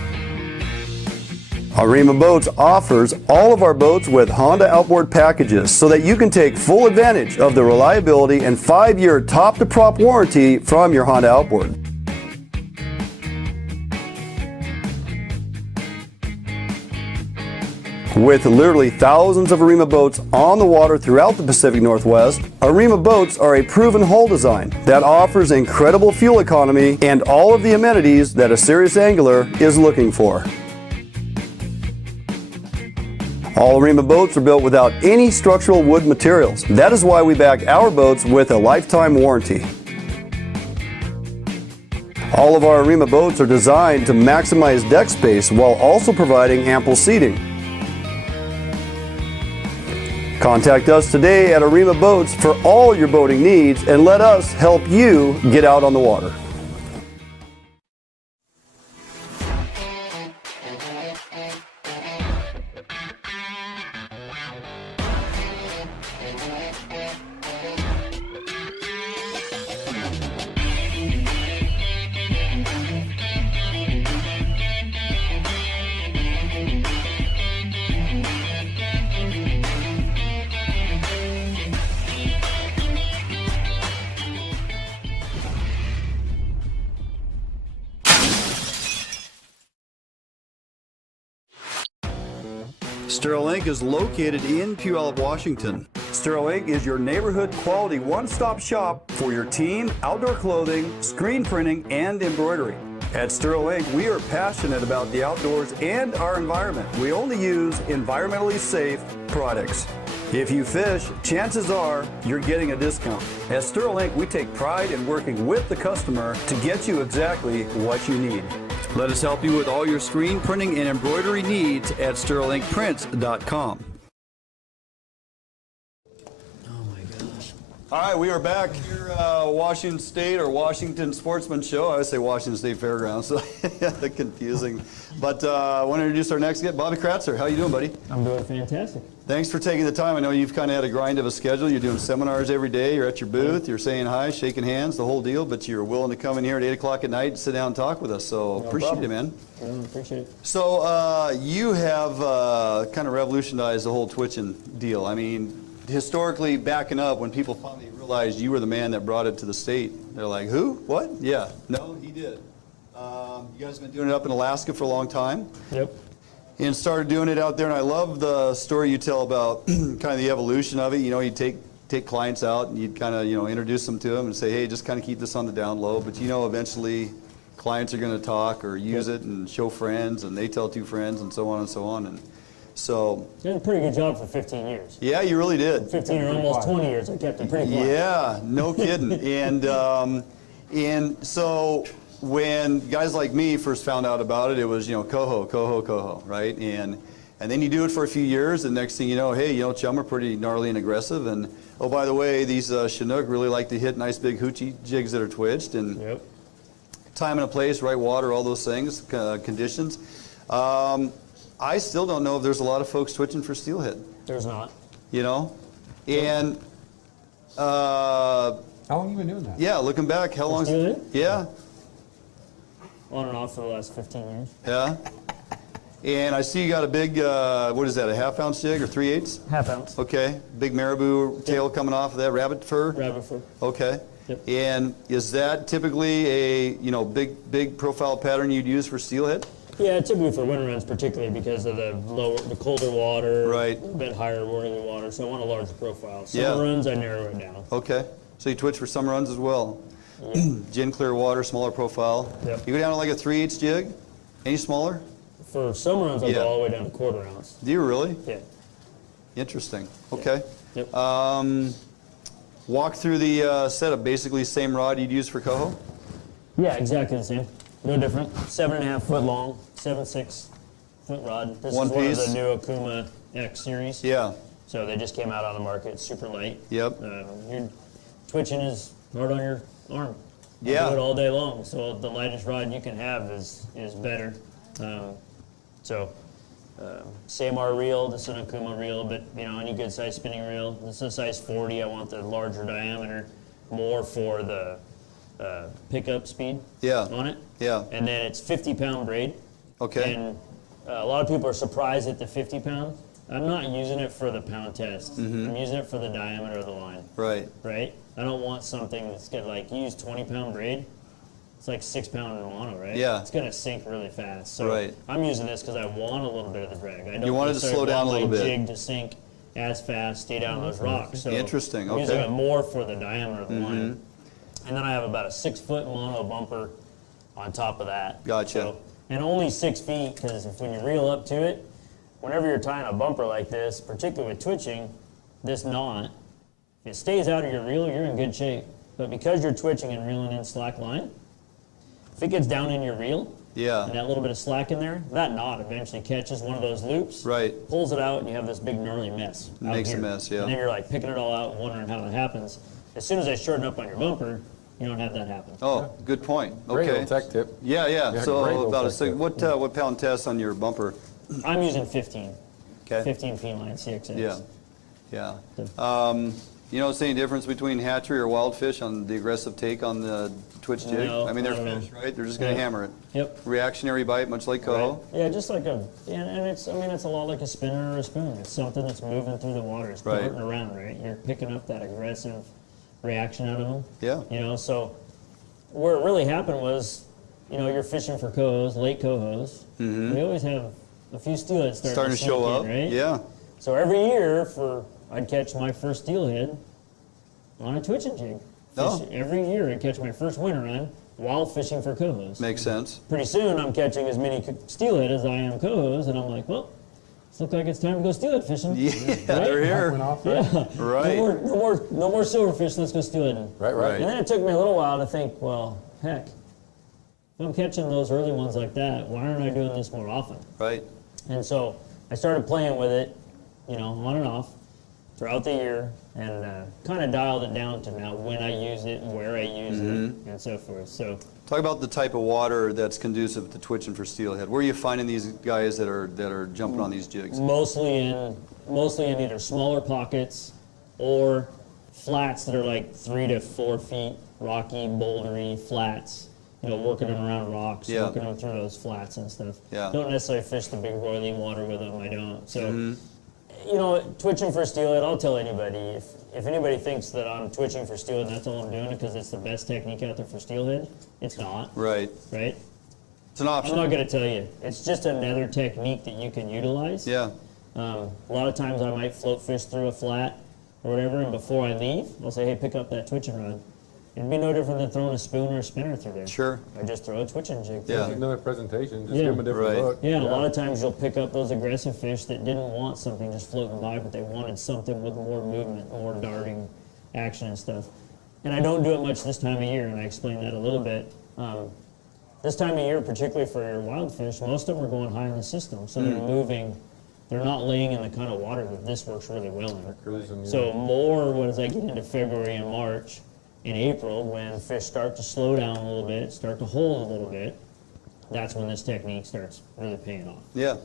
Arima Boats offers all of our boats with Honda outboard packages so that you can take full advantage of the reliability and 5-year top-to-prop warranty from your Honda outboard. With literally thousands of Arima boats on the water throughout the Pacific Northwest, Arima boats are a proven hull design that offers incredible fuel economy and all of the amenities that a serious angler is looking for. All Arima boats are built without any structural wood materials. That is why we back our boats with a lifetime warranty. All of our Arima boats are designed to maximize deck space while also providing ample seating. Contact us today at Arima Boats for all your boating needs and let us help you get out on the water. Sterling is located in Puyallup, Washington. Sterling is your neighborhood quality one-stop shop for your team, outdoor clothing, screen printing, and embroidery. At Sterling, we are passionate about the outdoors and our environment. We only use environmentally safe products. If you fish, chances are you're getting a discount. At Sterling, we take pride in working with the customer to get you exactly what you need. Let us help you with all your screen printing and embroidery needs at sterlingprints.com. All right, we are back here, Washington State or Washington Sportsman Show. I would say Washington State Fairgrounds, so confusing. But I want to introduce our next guest, Bobby Kratzer. How you doing, buddy? I'm doing fantastic. Thanks for taking the time. I know you've kind of had a grind of a schedule. You're doing seminars every day. You're at your booth. You're saying hi, shaking hands, the whole deal. But you're willing to come in here at 8 o'clock at night and sit down and talk with us. So appreciate it, man. Appreciate it. So you have kind of revolutionized the whole twitching deal. I mean, historically, backing up, when people finally realized you were the man that brought it to the state, they're like, who? What? Yeah. No, he did. You guys have been doing it up in Alaska for a long time. Yep. And started doing it out there, and I love the story you tell about kind of the evolution of it. You know, you'd take clients out and you'd kind of, introduce them to them and say, hey, just kind of keep this on the down low. But eventually clients are going to talk or use it and show friends, and they tell two friends, and so on and so on. And so you did a pretty good job for 15 years. Yeah, you really did. 15 or almost 20 years, I kept it pretty quiet. Yeah, no kidding. And so when guys like me first found out about it, it was, coho, right? And then you do it for a few years, and next thing you know, hey, chum are pretty gnarly and aggressive. And oh, by the way, these Chinook really like to hit nice big hoochie jigs that are twitched. And time and a place, right water, all those things, conditions. I still don't know if there's a lot of folks twitching for steelhead. There's not. And how long have you been doing that? Yeah, looking back, how long? Steelhead? Yeah. On and off for the last 15 years. Yeah. And I see you got a big, what is that, a half-ounce jig or 3/8? Half-ounce. Okay. Big marabou tail coming off of that, rabbit fur? Rabbit fur. Okay. Yep. And is that typically a, big profile pattern you'd use for steelhead? Yeah, typically for winter runs, particularly because of the colder water, right? A bit higher boiling water, so I want a larger profile. Summer runs, I narrow it down. Okay, so you twitch for summer runs as well. Gin clear water, smaller profile. Yep. You go down to like a 3/8 jig? Any smaller? For summer runs, I'll go all the way down to 1/4 ounce. Do you really? Yeah. Interesting. Okay. Yep. Walk through the setup. Basically, same rod you'd use for coho? Yeah, exactly the same. No different. 7.5 foot long, 7.6 foot rod. This One is piece. one of the new Okuma X series. Yeah. So they just came out on the market. It's super light. Yep. Your twitching is hard on your arm. Yeah. Do it all day long. So the lightest rod you can have is better. SAMR reel. This is an Okuma reel, but any good size spinning reel. This is a size 40. I want the larger diameter, more for the pickup speed on it. Yeah. And then it's 50-pound braid. Okay. And a lot of people are surprised at the 50-pound. I'm not using it for the pound test. I'm using it for the diameter of the line. Right. Right? I don't want something that's going to use 20-pound braid. it's like 6 pound Amato, right? Yeah. It's gonna sink really fast. So Right. I'm using this because I want a little bit of the drag. I don't You want it to slow necessarily down a want little my bit. jig to sink as fast, stay down those rocks. So Interesting, I'm using okay. it more for the diameter of the line. And then I have about a 6 foot mono bumper on top of that. Gotcha. So, and only 6 feet, because when you reel up to it, whenever you're tying a bumper like this, particularly with twitching, this knot, if it stays out of your reel, you're in good shape. But because you're twitching and reeling in slack line, if it gets down in your reel, and that little bit of slack in there, that knot eventually catches one of those loops, pulls it out, and you have this big gnarly mess. out Makes a here. mess, yeah. And then you're like picking it all out and wondering how it happens. As soon as I shorten up on your bumper, you don't have that happen. Oh, good point. Great Okay. little tech tip. Yeah. Yeah, great So little about a tech six. tip. What pound test on your bumper? I'm using 15. Okay. 15 P-line CXX. Yeah. You notice any difference between hatchery or wild fish on the aggressive take on the twitch jig? No, I mean, they're not at all. fish, right? They're just going to Yeah. hammer it. Yep. Reactionary bite, much like coho. Yeah, just like a, and it's, I mean, it's a lot like a spinner or a spoon. It's something that's moving through the water. It's Right. darting around, right? You're picking up that aggressive reaction out of them. Yeah. You know, so where it really happened was, you know, you're fishing for cohos, late cohos. We always have a few steelhead Starting to sink show in, up. right? Yeah. So every year, I'd catch my first steelhead on a twitching jig. Every year, I'd catch my first winter run while fishing for cohos. Makes sense. Pretty soon, I'm catching as many steelhead as I am cohos, and I'm like, well, it looks like it's time to go steelhead fishing. Yeah, they're here. Right. No more silverfish. Let's go steelheading. Right. And then it took me a little while to think, well, heck, if I'm catching those early ones like that, why aren't I doing this more often? Right. And so I started playing with it, you know, on and off throughout the year, and kind of dialed it down to now when I use it, where I use it, and so forth. So Talk about the type of water that's conducive to twitching for steelhead. Where are you finding these guys that are jumping on these jigs? mostly in either smaller pockets or flats that are like 3 to 4 feet, rocky, bouldery flats. You know, working them around rocks, working them through those flats and stuff. Yeah. Don't necessarily fish the big roiling water with them. I don't. So, you know, twitching for steelhead, I'll tell anybody, if anybody thinks that I'm twitching for steelhead and that's all I'm doing because it's the best technique out there for steelhead, it's not. Right. Right? It's an option. I'm not going to tell you. It's just another technique that you can utilize. Yeah. A lot of times I might float fish through a flat or whatever, and before I leave, I'll say, hey, pick up that twitching rod. It'd be no different than throwing a spoon or a spinner through there. Sure. I just throw a twitching jig. Yeah. Another presentation. Just Yeah. give them a different look. Yeah, and a lot of times you'll pick up those aggressive fish that didn't want something just floating by, but they wanted something with more movement, more darting action and stuff. And I don't do it much this time of year, and I explained that a little bit. This time of year, particularly for your wild fish, most of them are going high in the system, so they're moving. They're not laying in the kind of water that this works really well in. Cruising, yeah. So more as I get into February and March, in April, when fish start to slow down a little bit, start to hold a little bit, that's when this technique starts really paying off. Yeah.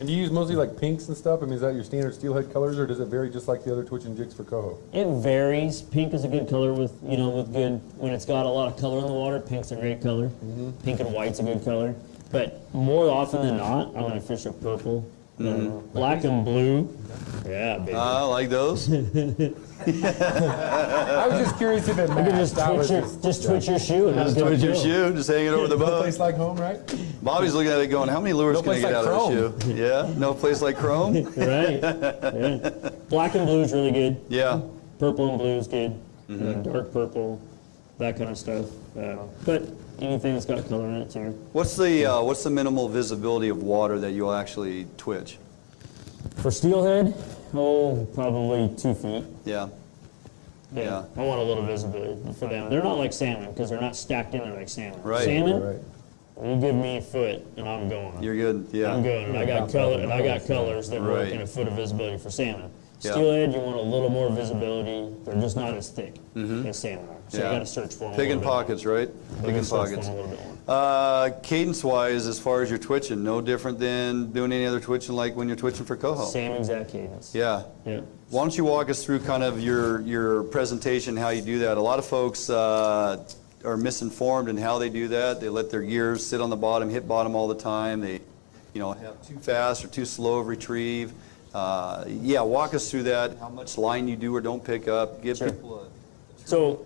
And do you use mostly like pinks and stuff? I mean, is that your standard steelhead colors, or does it vary just like the other twitching jigs for coho? It varies. Pink is a good color with good, when it's got a lot of color in the water, pink's a great color. Pink and white's a good color. But more often than not, I'm gonna fish a purple. Black and blue. Yeah, baby. I like those. I was just curious if it You matched. can just twitch your shoe and Just twitch your shoe, just hang it over the No boat. place like home, right? Bobby's looking at it going, how many lures No can I place get like out chrome. of the shoe? Yeah, no place like chrome? Right. Yeah. Black and blue is really good. Yeah. Purple and blue is good. Dark purple, that kind of stuff. But anything that's got color in it too. What's the minimal visibility of water that you'll actually twitch? For steelhead, probably 2 feet. Yeah. Yeah. I want a little visibility for them. They're not like salmon because they're not stacked in there like salmon. Right. Salmon, Right. you give me a foot and I'm going. You're good. Yeah. I'm good, and I got colors that work Right. in a foot of visibility for salmon. Yeah. Steelhead, you want a little more visibility. They're just not as thick as salmon are. So you got to search for them. Picking pockets, right? Picking pockets. Cadence-wise, as far as your twitching, no different than doing any other twitching like when you're twitching for coho. Same exact cadence. Yeah. Yeah. Why don't you walk us through kind of your presentation, how you do that? A lot of folks are misinformed in how they do that. They let their gears sit on the bottom, hit bottom all the time. They, have too fast or too slow of retrieve. Yeah, walk us through that. How much line you do or don't pick up. Give people a. So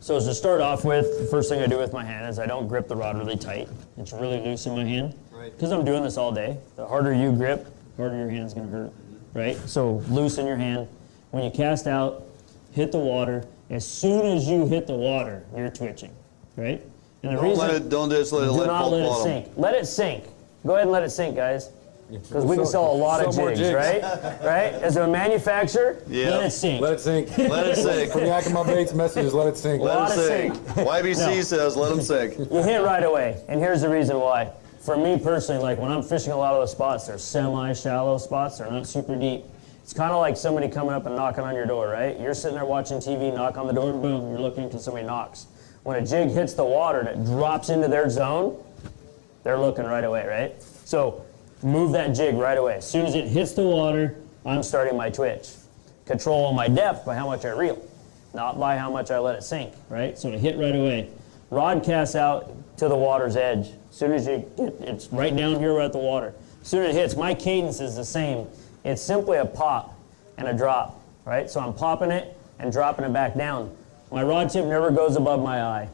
So to start off with, the first thing I do with my hand is I don't grip the rod really tight. It's really loose in my hand. Because I'm doing this all day. The harder you grip, the harder your hand's gonna hurt, right? So loose in your hand. When you cast out, hit the water. As soon as you hit the water, you're twitching, right? And the reason, don't just let it do not let it bottom. sink. Let it sink. Go ahead and let it sink, guys. Because we can sell a lot of jigs, right? Right? As a manufacturer, let it sink. Let it sink. Let it sink. From Yakima Bait's messages, let it sink. Let it sink. YBC says let them sink. You hit right away, and here's the reason why. For me personally, like when I'm fishing a lot of those spots, they're semi-shallow spots, they're not super deep. It's kind of like somebody coming up and knocking on your door, right? You're sitting there watching TV, knock on the door, boom, you're looking until somebody knocks. When a jig hits the water and it drops into their zone, they're looking right away, right? So move that jig right away. As soon as it hits the water, I'm starting my twitch. Control my depth by how much I reel, not by how much I let it sink, right? So to hit right away. Rod casts out to the water's edge. As soon as you get, it's right down here, right at the water. As soon as it hits, my cadence is the same. It's simply a pop and a drop, right? So I'm popping it and dropping it back down. My rod tip never goes above my eye.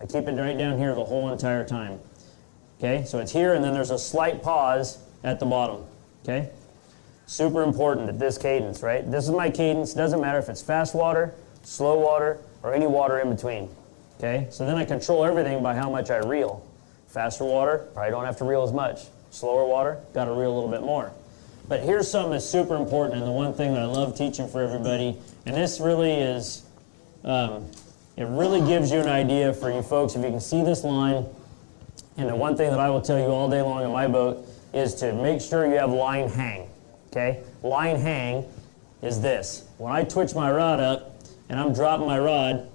I keep it right down here the whole entire time. Okay, so it's here and then there's a slight pause at the bottom, okay? Super important at this cadence, right? This is my cadence. Doesn't matter if it's fast water, slow water, or any water in between. Okay, so then I control everything by how much I reel. Faster water, probably don't have to reel as much. Slower water, got to reel a little bit more. But here's something that's super important, and the one thing that I love teaching for everybody, and this really is, it really gives you an idea for you folks, if you can see this line, and the one thing that I will tell you all day long in my boat is to make sure you have line hang, okay? Line hang is this. When I twitch my rod up, and I'm dropping my rod,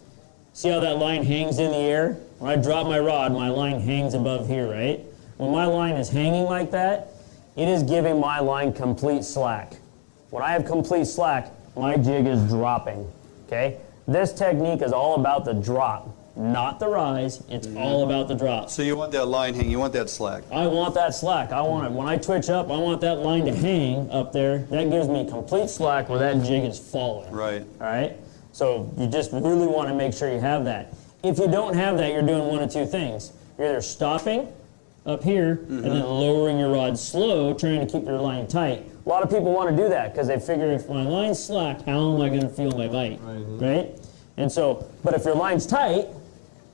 see how that line hangs in the air? When I drop my rod, my line hangs above here, right? When my line is hanging like that, it is giving my line complete slack. When I have complete slack, my jig is dropping, okay? This technique is all about the drop, not the rise. It's all about the drop. So you want that line hang, you want that slack. I want that slack. I want it. When I twitch up, I want that line to hang up there. That gives me complete slack where that jig is falling. Right. All right? So you just really want to make sure you have that. If you don't have that, you're doing one of two things. You're either stopping up here and then lowering your rod slow, trying to keep your line tight. A lot of people want to do that because they figure if my line's slack, how am I going to feel my bite, right? And so, but if your line's tight,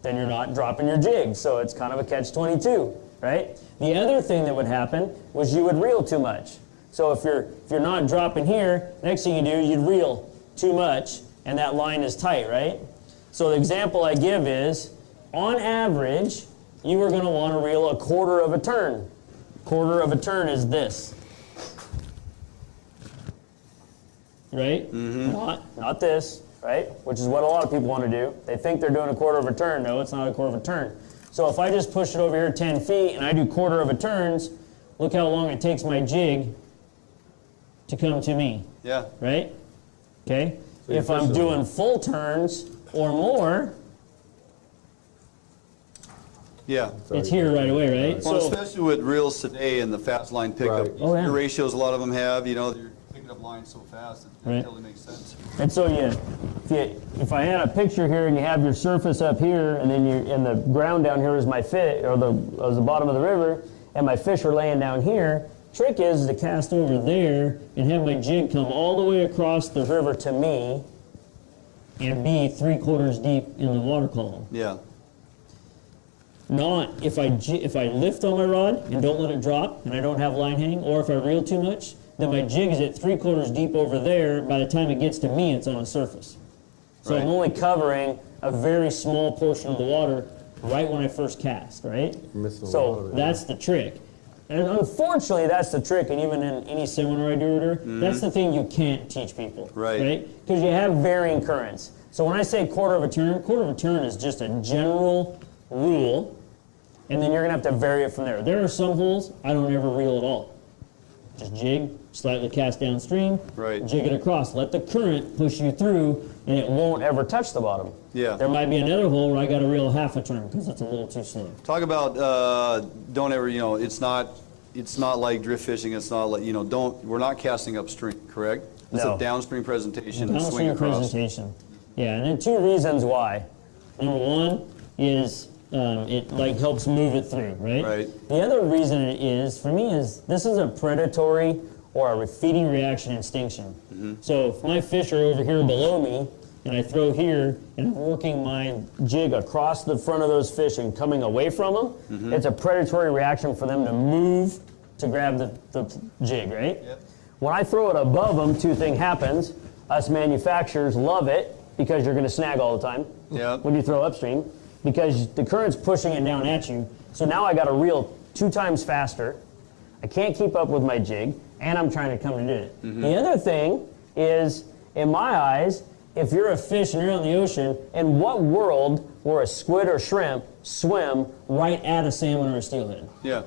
then you're not dropping your jig. So it's kind of a catch-22, right? The other thing that would happen was you would reel too much. So if you're not dropping here, next thing you do, you'd reel too much, and that line is tight, right? So the example I give is, on average, you are going to want to reel a quarter of a turn. Quarter of a turn is this. Right? Not this, right? Which is what a lot of people want to do. They think they're doing a quarter of a turn. No, it's not a quarter of a turn. So if I just push it over here 10 feet and I do quarter of a turns, look how long it takes my jig to come to me. Yeah. Right? Okay? If I'm doing full turns or more, yeah, it's here right away, right? Well, So, especially with reels today and the fast line pickup, Oh, yeah. the ratios a lot of them have, you know, they're picking up lines so fast, it Right. totally makes sense. and so if I had a picture here and you have your surface up here and then and the ground down here is my fish, or the bottom of the river, and my fish are laying down here, trick is to cast over there and have my jig come all the way across the river to me and be 3/4 deep in the water column. Yeah. Not if I lift on my rod and don't let it drop and I don't have line hang, or if I reel too much, then my jig is at 3/4 deep over there. By the time it gets to me, it's on the surface. So I'm only covering a very small portion of the water right when I first cast, right? So that's the trick. And unfortunately, that's the trick, and even in any seminar I do, that's the thing you can't teach people, right? Because you have varying currents. So when I say quarter of a turn is just a general rule, and then you're going to have to vary it from there. There are some holes I don't ever reel at all. Just jig, slightly cast downstream, jig it across. Let the current push you through, and it won't ever touch the bottom. Yeah. There might be another hole where I got to reel half a turn because it's a little too slow. Talk about don't ever, you know, it's not like drift fishing. It's not like, you know, we're not casting upstream, correct? It's No. a downstream presentation. Downstream swing across. presentation. Yeah, and then two reasons why. Number one is it like helps move it through, right? Right. The other reason it is, for me, is this is a predatory or a feeding reaction extinction. So if my fish are over here below me, and I throw here, and I'm working my jig across the front of those fish and coming away from them, it's a predatory reaction for them to move to grab the jig, right? Yep. When I throw it above them, two things happens. Us manufacturers love it because you're gonna snag all the time when you throw upstream, because the current's pushing it down at you. So now I gotta reel 2 times faster. I can't keep up with my jig, and I'm trying to come to do it. The other thing is, in my eyes, if you're a fish and you're in the ocean, in what world will a squid or shrimp swim right at a salmon or a steelhead? Yeah.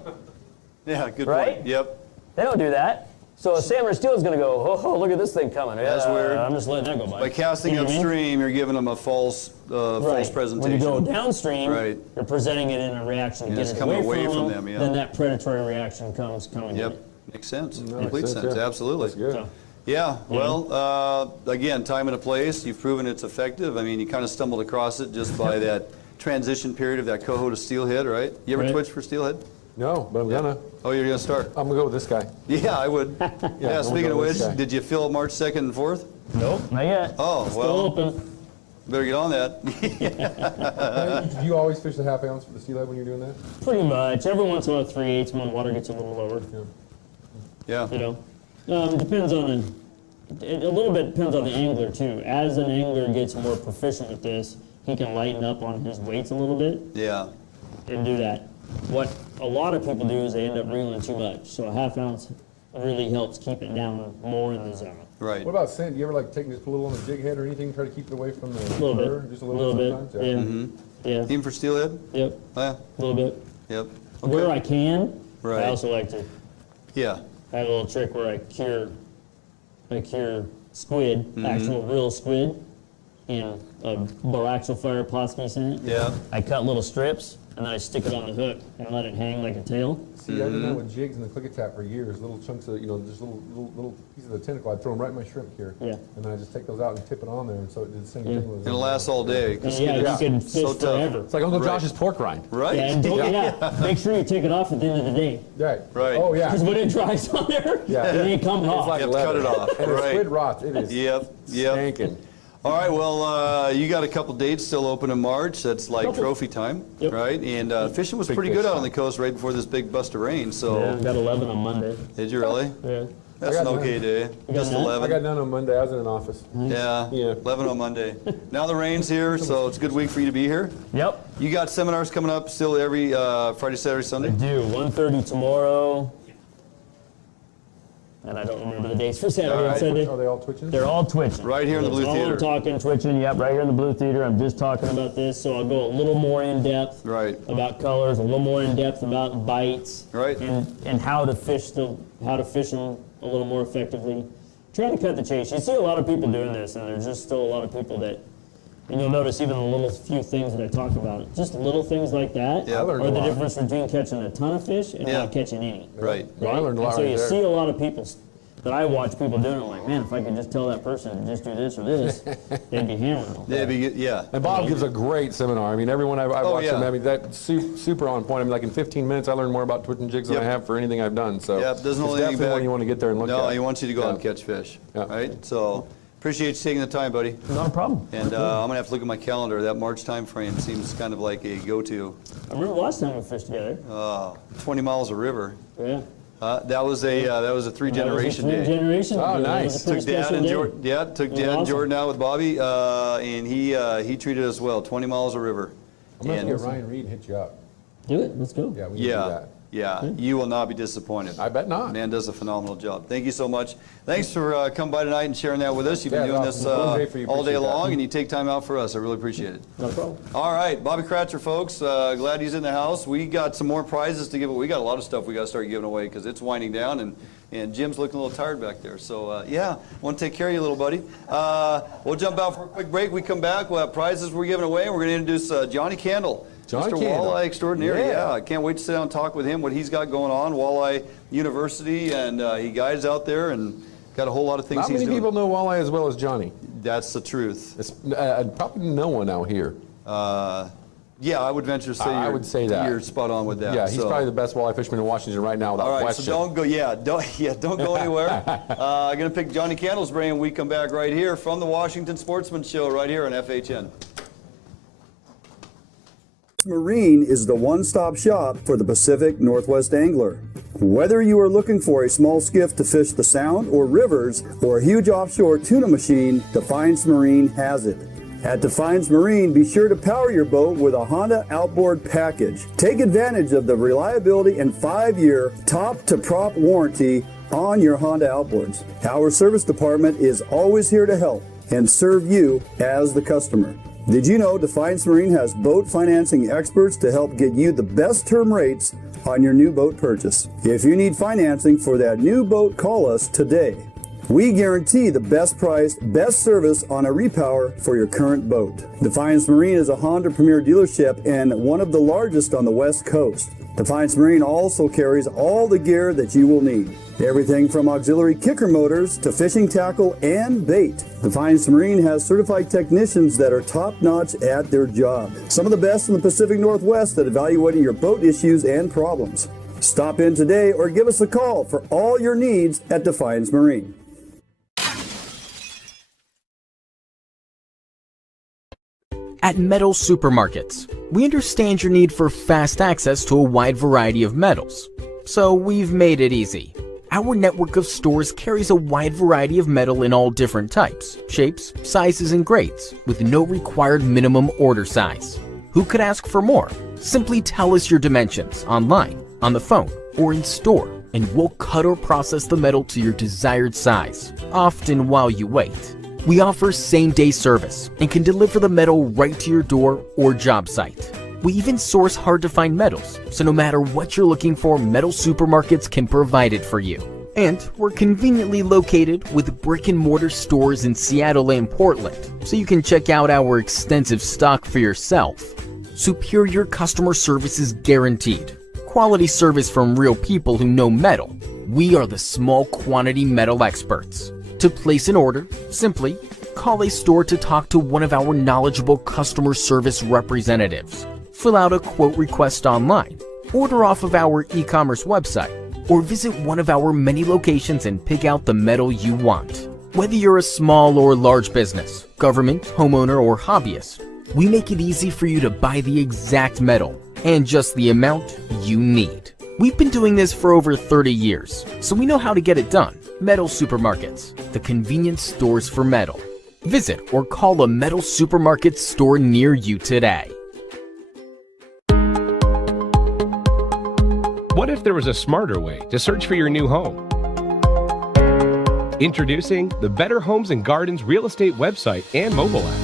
Yeah, good Right? point. Yep. They don't do that. So a salmon or steelhead's gonna go, oh, look at this thing coming. That's weird. I'm just letting that go by. By casting You know what I mean? upstream, you're giving them a false Right. presentation. When you go downstream, Right. you're presenting it in a reaction to Yeah, get it's it coming away away from from them, them, yeah. then that predatory reaction comes coming in. Yep. Makes sense. No, Complete makes sense. yeah. Absolutely. That's good. So, Yeah, well, again, time and a place. You've proven it's effective. I mean, you kind of stumbled across it just by that transition period of that coho to steelhead, right? You ever Right. twitch for steelhead? No, but I'm gonna. Oh, you're going to start? I'm gonna go with this guy. Yeah, I would. Yeah, I'm speaking gonna of go with which, this guy. did you fill March 2nd and 4th? Nope, not yet. Oh, Still well, open. better get on that. Do you always fish the half ounce for the steelhead when you're doing that? Pretty much. Every once in a while, 3/8 when water gets a little lower. Yeah. You know, depends on a little bit depends on the angler too. As an angler gets more proficient with this, he can lighten up on his weights a little bit Yeah. and do that. What a lot of people do is they end up reeling too much. So a half ounce really helps keep it down more in the zone. Right. What about sand? Do you ever like take just a little on the jig head or anything, try to keep it away from the Little bit. fur? Just a Little little bit. sometimes? Yeah. Even for steelhead? Yep. Yeah. A little bit. Yep. Where I can, Right. I also like to. Yeah. I have a little trick where I cure squid, actual real squid, in a boraxal fire Pautzke scent. Yeah. I cut little strips and then I stick it on the hook and let it hang like a tail. See, I did that with jigs in the click tap for years. Little chunks of, just little pieces of the tentacle. I'd throw them right in my shrimp here. Yeah. And then I just take those out and tip it on there, and so it did the same Yeah. thing. With It'll last all day. 'cause Yeah, it's you can fish so tough. forever. It's like Uncle Right. Josh's pork rind. Right. Yeah, and make sure you take it off at the end of the day. Right. Right. Oh, yeah. Because when it dries on there, Yeah. it ain't coming off. It's like You have to cut leather. it off. And the Right. squid rots. It is Yep. stinking. All right, well, you got a couple dates still open in March. That's like Couple. trophy time, Yep. right? And fishing was Big pretty fish good out time. on the coast right before this big bust of rain. So, Yeah, got 11 on Monday. did you really? Yeah. That's I an got okay none. day. got Just none? 11. I got none on Monday. I was in an office. Yeah, Yeah. 11 on Monday. Now the rain's here, so it's a good week for you to be here. Yep. You got seminars coming up still every Friday, Saturday, I Sunday? do. 1:30 tomorrow. And I don't remember the dates for Saturday All and right. Sunday. Are they all twitching? They're all twitching. Right here in the That's Blue all Theater. I'm talking twitching. Yep, right here in the Blue Theater. I'm just talking about this, so I'll go a little more in depth Right. about colors, a little more in depth about bites, Right. and how to fish them a little more effectively. Try to cut the chase. You see a lot of people doing this, and there's just still a lot of people that. And you'll notice even the little few things that I talk about, just little things like that, Yeah. I learned are a the lot. difference between catching a ton of fish and Yeah. not catching any. Right. Well, I learned a lot And so right you there. see a lot of people that I watch people doing it, like, man, if I could just tell that person to just do this or this, they'd be hammering them. Yeah, yeah. And Bob gives a great seminar. I mean, everyone I've Oh, watched yeah. him, I mean, that's super on point. I mean, like in 15 minutes, I learned more about twitching jigs than Yep. I have for anything I've done. So Yeah, doesn't it's hold anything definitely back. one you want to get there and look at. No, he wants you to go out and Yeah. catch fish. Yeah. Right? So, appreciate you taking the time, buddy. Not a problem. And I'm going to have to look at my calendar. That March time frame seems kind of like a go-to. I remember last time we fished together. 20 miles of river. Yeah. That was a three-generation day. Generation. Oh, nice. Took Dad and Jordan. Yeah, took Dad and awesome. Jordan out with Bobby, and he treated us well. 20 miles of river. I'm going to And- get Ryan Reed and hit you up. Do it. Let's go. Yeah, we can do Yeah, that. yeah. You will not be disappointed. I bet not. Man does a phenomenal job. Thank you so much. Thanks for coming by tonight and sharing that with us. You've been Yeah, doing it's this awesome. One day for you. all day Appreciate that. long, and you take time out for us. I really appreciate it. No problem. All right, Bobby Kratzer, folks. Glad he's in the house. We got some more prizes to give away. We got a lot of stuff we got to start giving away because it's winding down, and Jim's looking a little tired back there. So, yeah, want to take care of you, little buddy. We'll jump out for a quick break. We come back. We'll have prizes we're giving away, and we're going to introduce Johnnie Candle. Johnnie Mr. Candle. Walleye Extraordinaire. Yeah. Yeah, I can't wait to sit down and talk with him, what he's got going on, Walleye University, and he guides out there and got a whole lot of things Not he's many doing. people know Walleye as well as Johnny. That's the truth. It's probably no one out here. Yeah, I would venture to say I would say that. You're spot on with that. Yeah, he's probably the best walleye fisherman in Washington right now, without all right, question. so don't go anywhere. I'm going to pick Johnny Candle's brain when we come back right here from the Washington Sportsman Show right here on FHN. Marine is the one-stop shop for the Pacific Northwest angler. Whether you are looking for a small skiff to fish the Sound or rivers or a huge offshore tuna machine, Defiance Marine has it. At Defiance Marine, be sure to power your boat with a Honda outboard package. Take advantage of the reliability and 5-year top-to-prop warranty on your Honda outboards. Our service department is always here to help and serve you as the customer. Did you know Defiance Marine has boat financing experts to help get you the best term rates on your new boat purchase? If you need financing for that new boat, call us today. We guarantee the best price, best service on a repower for your current boat. Defiance Marine is a Honda Premier dealership and one of the largest on the West Coast. Defiance Marine also carries all the gear that you will need. Everything from auxiliary kicker motors to fishing tackle and bait. Defiance Marine has certified technicians that are top-notch at their job. Some of the best in the Pacific Northwest at evaluating your boat issues and problems. Stop in today or give us a call for all your needs at Defiance Marine. At Metals Supermarkets, we understand your need for fast access to a wide variety of metals. So we've made it easy. Our network of stores carries a wide variety of metal in all different types, shapes, sizes, and grades, with no required minimum order size. Who could ask for more? Simply tell us your dimensions online, on the phone, or in store, and we'll cut or process the metal to your desired size, often while you wait. We offer same-day service and can deliver the metal right to your door or job site. We even source hard-to-find metals, so no matter what you're looking for, Metal Supermarkets can provide it for you. And we're conveniently located with brick-and-mortar stores in Seattle and Portland, so you can check out our extensive stock for yourself. Superior customer service is guaranteed. Quality service from real people who know metal. We are the small quantity metal experts. To place an order, simply call a store to talk to one of our knowledgeable customer service representatives. Fill out a quote request online, order off of our e-commerce website, or visit one of our many locations and pick out the metal you want. Whether you're a small or large business, government, homeowner, or hobbyist, we make it easy for you to buy the exact metal and just the amount you need. We've been doing this for over 30 years, so we know how to get it done. Metal Supermarkets, the convenience stores for metal. Visit or call a Metal Supermarket store near you today. What if there was a smarter way to search for your new home? Introducing the Better Homes and Gardens real estate website and mobile app.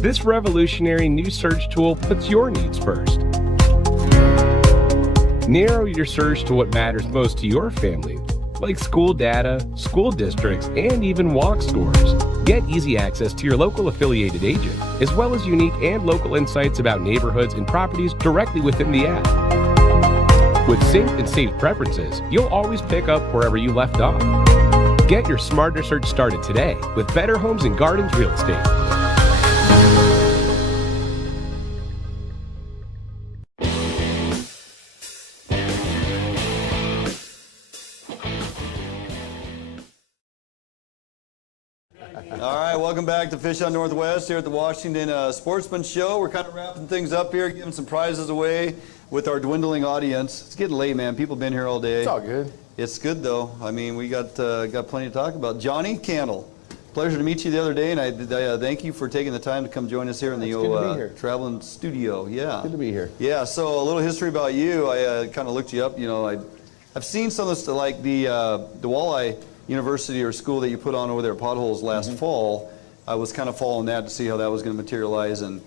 This revolutionary new search tool puts your needs first. Narrow your search to what matters most to your family, like school data, school districts, and even walk scores. Get easy access to your local affiliated agent, as well as unique and local insights about neighborhoods and properties directly within the app. With synced and saved preferences, you'll always pick up wherever you left off. Get your smarter search started today with Better Homes and Gardens Real Estate. All right, welcome back to Fish on Northwest here at the Washington Sportsman Show. We're kind of wrapping things up here, giving some prizes away with our dwindling audience. It's getting late, man. People have been here all day. It's all good. It's good, though. I mean, we got plenty to talk about. Johnny Candle, pleasure to meet you the other day, and I thank you for taking the time to come join us here in the traveling studio. Yeah. Good to be here. Yeah, so a little history about you. I kind of looked you up. You know, I've seen some of this, like the Walleye University or school that you put on over there at Potholes last fall. I was kind of following that to see how that was going to materialize, and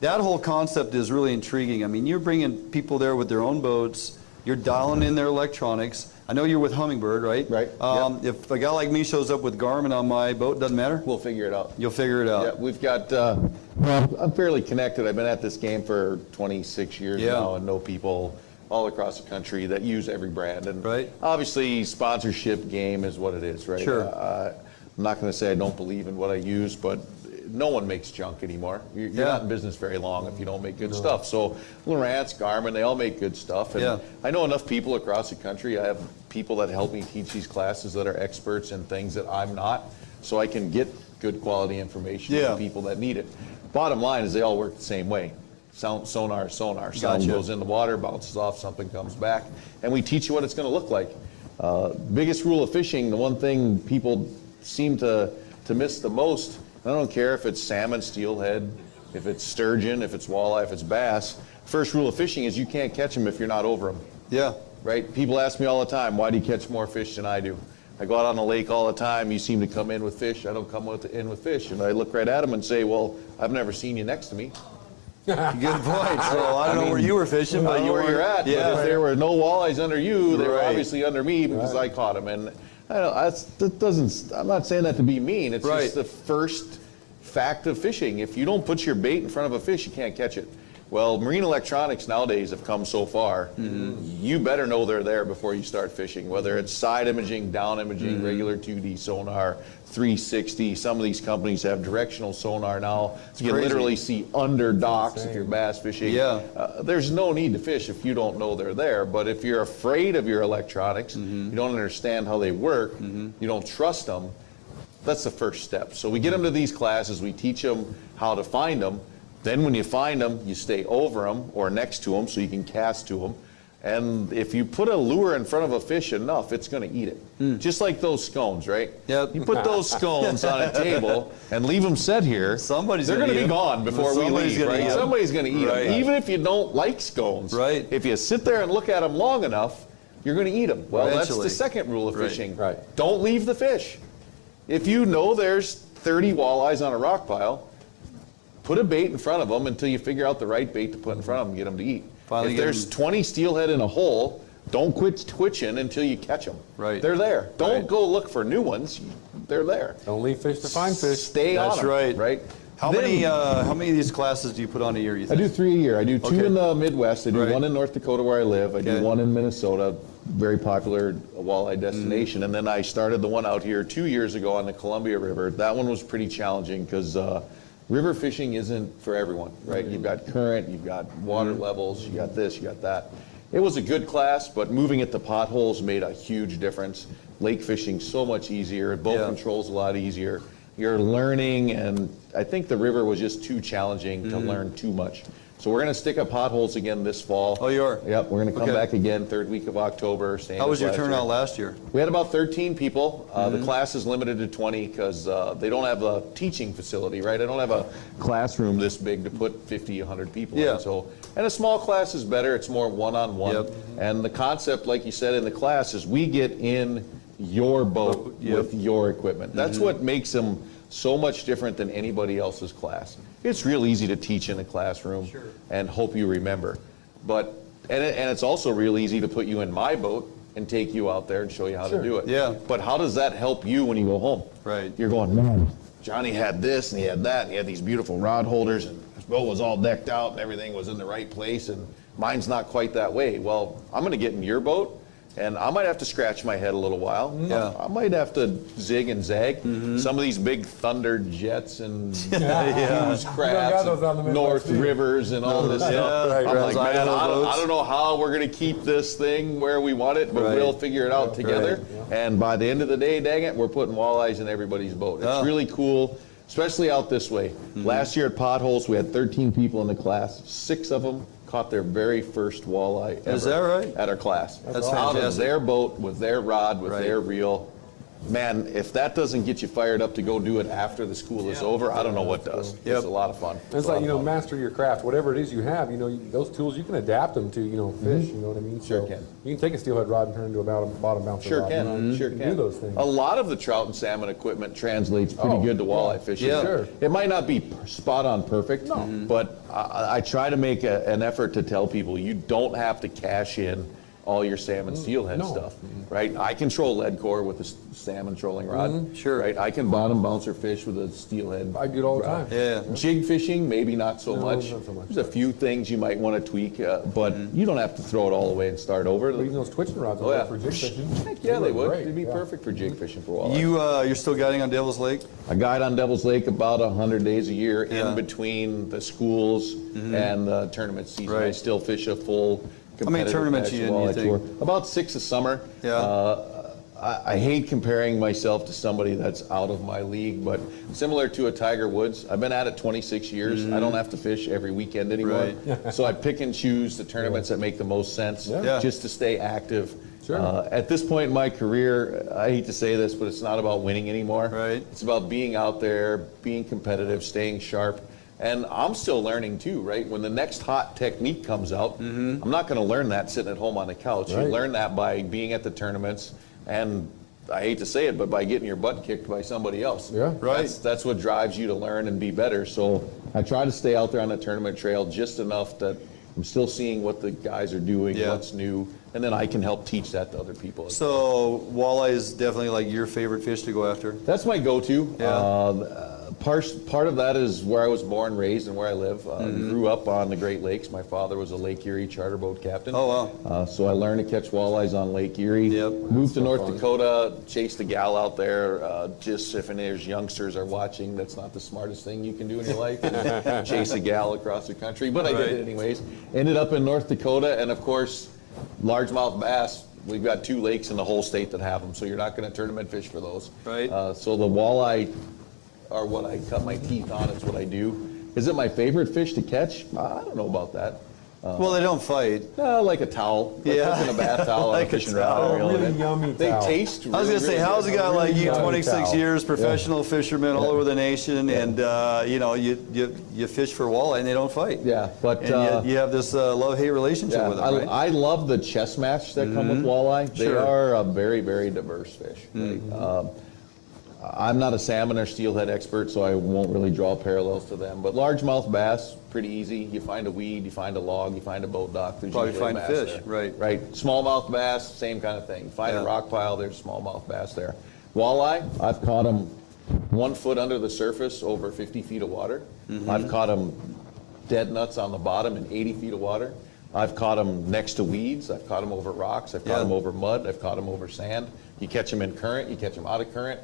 that whole concept is really intriguing. I mean, you're bringing people there with their own boats. You're dialing in their electronics. I know you're with Humminbird, right? Right. Yep. If a guy like me shows up with Garmin on my boat, doesn't matter? We'll figure it out. You'll figure it out. Yeah, we've got, well, I'm fairly connected. I've been at this game for 26 years now and know people all across the country that use every brand. And obviously, sponsorship game is what it is, right? Sure. I'm not going to say I don't believe in what I use, but no one makes junk anymore. You're not in business very long if you don't make good stuff. So Lowrance, Garmin, they all make good stuff. And I know enough people across the country. I have people that help me teach these classes that are experts in things that I'm not, so I can get good quality information to people that need it. Bottom line is they all work the same way. Sonar. Sound goes in the water, bounces off, something comes back, and we teach you what it's going to look like. Biggest rule of fishing, the one thing people seem to miss the most, I don't care if it's salmon, steelhead, if it's sturgeon, if it's walleye, if it's bass, first rule of fishing is you can't catch them if you're not over them. Yeah. Right? People ask me all the time, why do you catch more fish than I do? I go out on the lake all the time, you seem to come in with fish, I don't come in with fish. And I look right at them and say, well, I've never seen you next to me. Good point. So I don't know where you were fishing, but I know where you're at. Yeah. But if there were no walleyes under you, they were obviously under me because I caught them. And I'm not saying that to be mean. It's just the first fact of fishing. If you don't put your bait in front of a fish, you can't catch it. Well, marine electronics nowadays have come so far, you better know they're there before you start fishing, whether it's side imaging, down imaging, regular 2D sonar, 360. Some of these companies have directional sonar now. So you can literally see under docks if you're bass fishing. There's no need to fish if you don't know they're there, but if you're afraid of your electronics, you don't understand how they work, you don't trust them, that's the first step. So we get them to these classes, we teach them how to find them. Then when you find them, you stay over them or next to them so you can cast to them. And if you put a lure in front of a fish enough, it's going to eat it. Just like those scones, right? Yep. You put those scones on a table and leave them set here, they're going to be gone before we leave, right? Somebody's going to eat them. Even if you don't like scones, if you sit there and look at them long enough, you're going to eat them. Well, that's the second rule of fishing. Don't leave the fish. If you know there's 30 walleyes on a rock pile, put a bait in front of them until you figure out the right bait to put in front of them and get them to eat. If there's 20 steelhead in a hole, don't quit twitching until you catch them. They're there. Don't go look for new ones. They're there. Don't leave fish to find fish. Stay on them. That's right. How many of these classes do you put on a year, you think? I do 3 a year. I do 2 in the Midwest. I do 1 in North Dakota where I live. I do 1 in Minnesota, very popular walleye destination. And then I started the one out here 2 years ago on the Columbia River. That one was pretty challenging because river fishing isn't for everyone, right? You've got current, you've got water levels, you got this, you got that. It was a good class, but moving it to potholes made a huge difference. Lake fishing so much easier, boat control's a lot easier. You're learning, and I think the river was just too challenging to learn too much. So we're going to stick up potholes again this fall. Oh, you are? Yep, we're going to come back again, 3rd week of October. How was your turnout last year? We had about 13 people. The class is limited to 20 because they don't have a teaching facility, right? I don't have a classroom this big to put 50, 100 people in. So, and a small class is better. It's more one-on-one. And the concept, like you said in the class, is we get in your boat with your equipment. That's what makes them so much different than anybody else's class. It's real easy to teach in a classroom and hope you remember. But and it's also real easy to put you in my boat and take you out there and show you how to do it. But how does that help you when you go home? You're going, man, Johnny had this and he had that and he had these beautiful rod holders and his boat was all decked out and everything was in the right place and mine's not quite that way. Well, I'm going to get in your boat and I might have to scratch my head a little while. I might have to zig and zag. Some of these big thunder jets and Hughes crabs, and North Rivers and all this stuff. I'm like, man, I don't know how we're going to keep this thing where we want it, but we'll figure it out together. And by the end of the day, dang it, we're putting walleyes in everybody's boat. It's really cool, especially out this way. Last year at Potholes, we had 13 people in the class. 6 of them caught their very first walleye ever. Is that right? At our class. That's out fantastic. of their boat with their rod, with their reel. Man, if that doesn't get you fired up to go do it after the school is over, I don't know what does. It's a lot of fun. It's like, master your craft. Whatever it is you have, those tools, you can adapt them to, fish, you know what I mean? Sure can. You can take a steelhead rod and turn it into a bottom bouncer Sure rod. can. You can do those things. A lot of the trout and salmon equipment translates pretty good to walleye fishing. It might not be spot on perfect, but I try to make an effort to tell people you don't have to cash in all your salmon steelhead stuff, right? I control lead core with a salmon trolling rod, Sure. right? I can bottom bouncer fish with a steelhead. I do it all the rod. time. Yeah. Jig fishing, maybe not so much. not so much. There's a few things you might want to tweak, but you don't have to throw it all away and start over. But even those twitching rods will work for jig fishing. Heck yeah, they would. Great. They'd be perfect for jig fishing for walleye. You're still guiding on Devil's Lake? I guide on Devil's Lake about 100 days a year in between the schools and the tournament season. I still fish a full How many tournaments you in, you think? About 6 a summer. Yeah. I hate comparing myself to somebody that's out of my league, but similar to a Tiger Woods, I've been at it 26 years. I don't have to fish every weekend anymore. So I pick and choose the tournaments that make the most sense just to stay active. Sure. At this point in my career, I hate to say this, but it's not about winning anymore. Right. It's about being out there, being competitive, staying sharp. And I'm still learning too, right? When the next hot technique comes out, I'm not going to learn that sitting at home on the couch. You learn that by being at the tournaments, and I hate to say it, but by getting your butt kicked by somebody else. Yeah. Right. That's what drives you to learn and be better. So I try to stay out there on the tournament trail just enough that I'm still seeing what the guys are doing, what's new, and then I can help teach that to other people. So walleye is definitely like your favorite fish to go after? That's my go-to. Yeah. Part of that is where I was born, raised, and where I live. Grew up on the Great Lakes. My father was a Lake Erie charter boat captain. Oh, wow. So I learned to catch walleyes on Lake Erie. Moved to North Dakota, chased a gal out there. Just if any of those youngsters are watching, that's not the smartest thing you can do in your life, is chase a gal across the country. But I did it anyways. Ended up in North Dakota, and of course, largemouth bass. We've got 2 lakes in the whole state that have them, so you're not going to tournament fish for those. Right. So the walleye are what I cut my teeth on. It's what I do. Is it my favorite fish to catch? I don't know about that. Well, they don't fight. Like a towel. Like catching a bath towel on a fishing rod. Really yummy They towel. taste really, I was going to say, how's a guy like you, 26 towel. years, professional fisherman all over the nation, and you know, you fish for walleye and they don't fight. Yeah, but and you have this love-hate relationship with them, right? I love the chess match that come with walleye. They are a very, very diverse fish. Right? I'm not a salmon or steelhead expert, so I won't really draw parallels to them. But largemouth bass, pretty easy. You find a weed, you find a log, you find a boat dock. There's Probably usually find bass fish, there. right. Right. Smallmouth bass, same kind of thing. Find a rock pile, there's smallmouth bass there. Walleye, I've caught them 1 foot under the surface over 50 feet of water. I've caught them dead nuts on the bottom in 80 feet of water. I've caught them next to weeds. I've caught them over rocks. I've caught them over mud. I've caught them over sand. You catch them in current. You catch them out of current.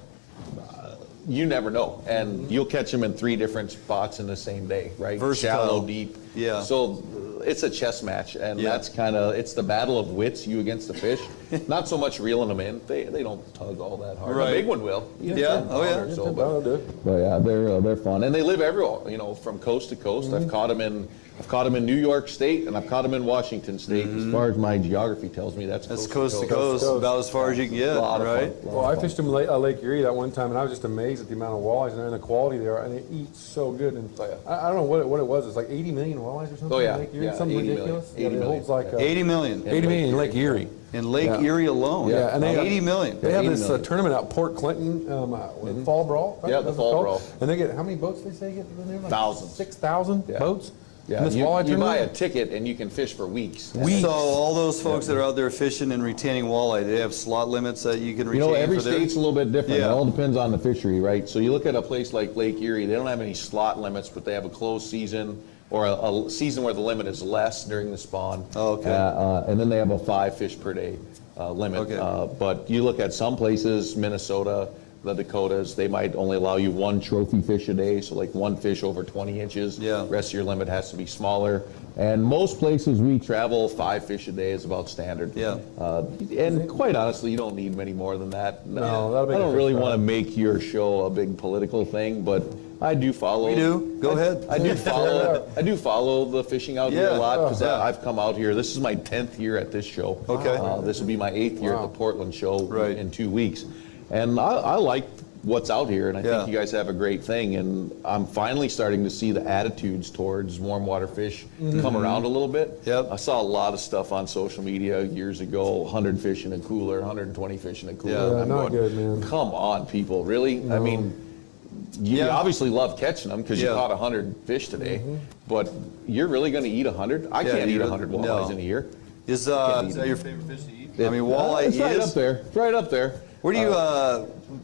You never know, and you'll catch them in 3 different spots in the same day, right? Versatile. Shallow, deep. Yeah. So it's a chess match, and that's kind of, it's the battle of wits, you against the fish. Not so much reeling them in. They don't tug all that hard. Right. The big one will. Yeah. Oh, yeah. So, but yeah, they're fun, and they live everywhere. You know, from coast to coast. I've caught them in New York State, and I've caught them in Washington State. As far as my geography tells me, that's coast to coast, about as far as you can get, right? Well, I fished in Lake Erie that one time, and I was just amazed at the amount of walleyes and the quality there, and they eat so good. And I don't know what it was. It's like 80 million walleyes or something. Oh, yeah. In Lake Erie? Yeah, Something 80 ridiculous. million. 80 it holds like 80 million. 80 million in Lake Erie. In Lake Erie alone. Yeah, and they 80 million. They have 80 this million. tournament out Port Clinton, Fall Brawl. Right? Yeah, the Fall Brawl. And they get how many boats? They say get in there? Like Thousands. 6,000 boats. Yeah, This you walleye buy a tournament? ticket and you can fish for weeks. So all those folks that are out there fishing and retaining walleye, they have slot limits that you can retain. You know, every for their- state's a little bit different. Yeah. It all depends on the fishery, right? So you look at a place like Lake Erie, they don't have any slot limits, but they have a closed season or a season where the limit is less during the spawn. Oh, okay. And then they have a 5 fish per day limit. Okay. But you look at some places, Minnesota, the Dakotas, they might only allow you 1 trophy fish a day, so like 1 fish over 20 inches. Yeah. Rest of your limit has to be smaller. And most places we travel, 5 fish a day is about standard. Yeah. And quite honestly, you don't need many more than that. No, that'll make I a don't fish really fry. want to make your show a big political thing, but I do follow. We do. Go ahead. I do follow the fishing out here a lot because I've come out here. This is my 10th year at this show. Okay. This will be my 8th year at the Portland show in 2 weeks. And I like what's out here, and I think you guys have a great thing. And I'm finally starting to see the attitudes towards warm water fish come around a little bit. Yep. I saw a lot of stuff on social media years ago, 100 fish in a cooler, 120 fish in a cooler. Yeah, I'm not going, good, man. come on, people, really? No. I mean, you obviously love catching them because you caught 100 fish today, but you're really going to eat 100? I can't eat 100 walleyes in a year. Is that your favorite fish to eat? I mean, walleye it's right up there. It's right up there. Where do you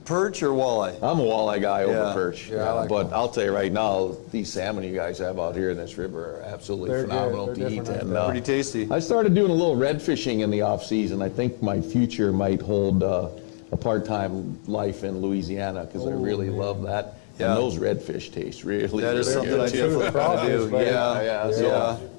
perch or walleye? I'm a walleye guy over perch. Yeah, I like but I'll tell you right now, these salmon you guys have out here in this river are absolutely phenomenal to eat. And pretty tasty. I started doing a little red fishing in the off season. I think my future might hold a part-time life in Louisiana because I really love that. Yeah. And those redfish taste really, That is really something I good. definitely do.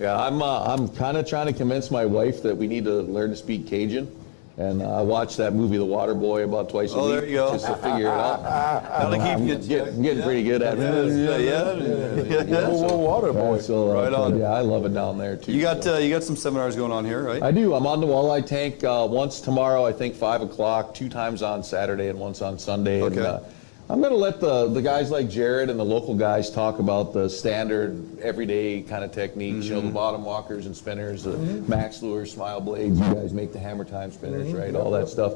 Yeah. I'm kind of trying to convince my wife that we need to learn to speak Cajun. And I watched that movie, The Water Boy, about twice a week. There you go. Just to figure it out. I'm getting pretty good at it. Water Boy. So, right on. Yeah, I love it down there too. You got some seminars going on here, right? I do. I'm on the walleye tank once tomorrow, I think 5 o'clock, 2 times on Saturday and once on Sunday. Okay. And, I'm going to let the guys like Jarod and the local guys talk about the standard, everyday kind of techniques. You know, the bottom walkers and spinners, the max lures, smile blades. You guys make the hammer time spinners, right? All that stuff.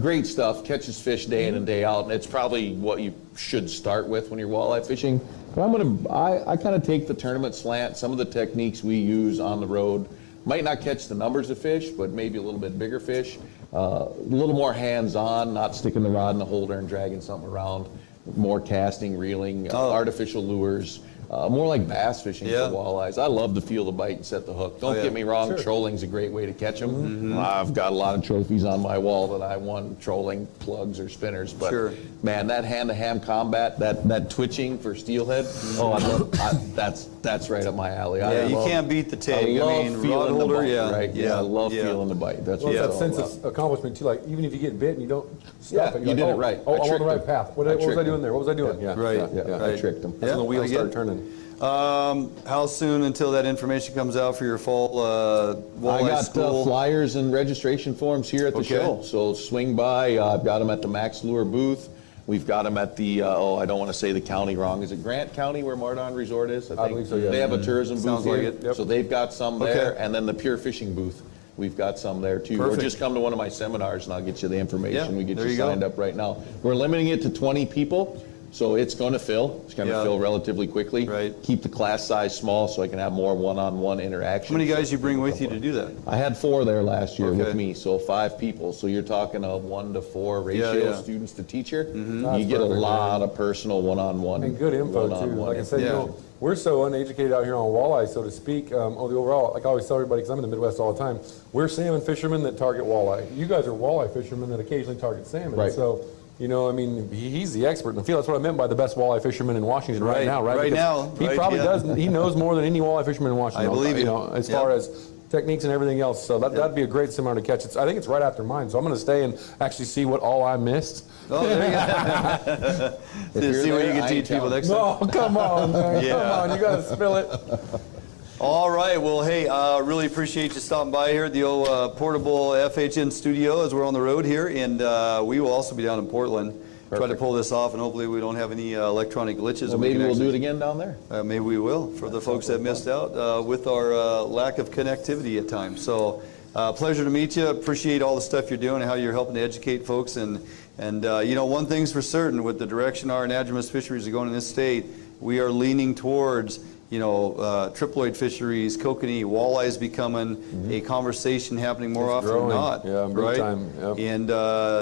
Great stuff. Catches fish day in and day out, and it's probably what you should start with when you're walleye fishing. But I kind of take the tournament slant, some of the techniques we use on the road. Might not catch the numbers of fish, but maybe a little bit bigger fish. A little more hands-on, not sticking the rod in the holder and dragging something around. More casting, reeling, artificial lures. More like bass fishing for walleyes. I love to feel the bite and set the hook. Don't get me wrong, trolling's a great way to catch them. I've got a lot of trophies on my wall that I won trolling plugs or spinners. But man, that hand-to-hand combat, that twitching for steelhead, that's right up my alley. Yeah, you can't beat the tag. I mean, rod holder, right? I love feeling the bite. That's well, what that sense of accomplishment too. Like even if you get bit and you don't stop it, you did it right. Oh, I'm on the right path. What was I doing there? What was I doing? Yeah, right. I tricked them. That's when the wheels start turning. How soon until that information comes out for your fall walleye school? I got flyers and registration forms here at the show, so swing by. I've got them at the Max Lure booth. We've got them at the, I don't want to say the county wrong. Is it Grant County where Mardon Resort is? I believe so, yeah. They have a tourism booth here, so they've got some there. And then the Pure Fishing booth, we've got some there too. Or just come to one of my seminars and I'll get you the information. We get you signed up right now. We're limiting it to 20 people. So it's going to fill. It's going to fill relatively quickly. Right. Keep the class size small so I can have more one-on-one interaction. How many guys you bring with you to do that? I had 4 there last year with me, so 5 people. So you're talking a 1-to-4 ratio, students to teacher. You get a lot of personal one-on-one. And good info too. Like I said, you know, we're so uneducated out here on walleye, so to speak. On the overall, like I always tell everybody, because I'm in the Midwest all the time, we're salmon fishermen that target walleye. You guys are walleye fishermen that occasionally target salmon. Right. So, you know, I mean, he's the expert in the field. That's what I meant by the best walleye fisherman in Washington right now, right? Right now. He probably does. He knows more than any walleye fisherman in Washington. I believe you know, as far as techniques and everything else. So that'd be a great seminar to catch. I think it's right after mine. So I'm going to stay and actually see what all I missed. Oh, there you go. See what you can teach people next time. No, come on, man. Come on, you got to spill it. All right, well, hey, really appreciate you stopping by here at the old portable FHN studio as we're on the road here, and we will also be down in Portland. Try to pull this off, and hopefully we don't have any electronic glitches. Well, maybe we'll do it again down there. Maybe we will, for the folks that missed out with our lack of connectivity at times. So, pleasure to meet you. Appreciate all the stuff you're doing and how you're helping to educate folks. And you know, one thing's for certain, with the direction our anadromous fisheries are going in this state, we are leaning towards, you know, triploid fisheries, kokanee, walleyes becoming a conversation happening more often than not. Yeah, big time. Yep. And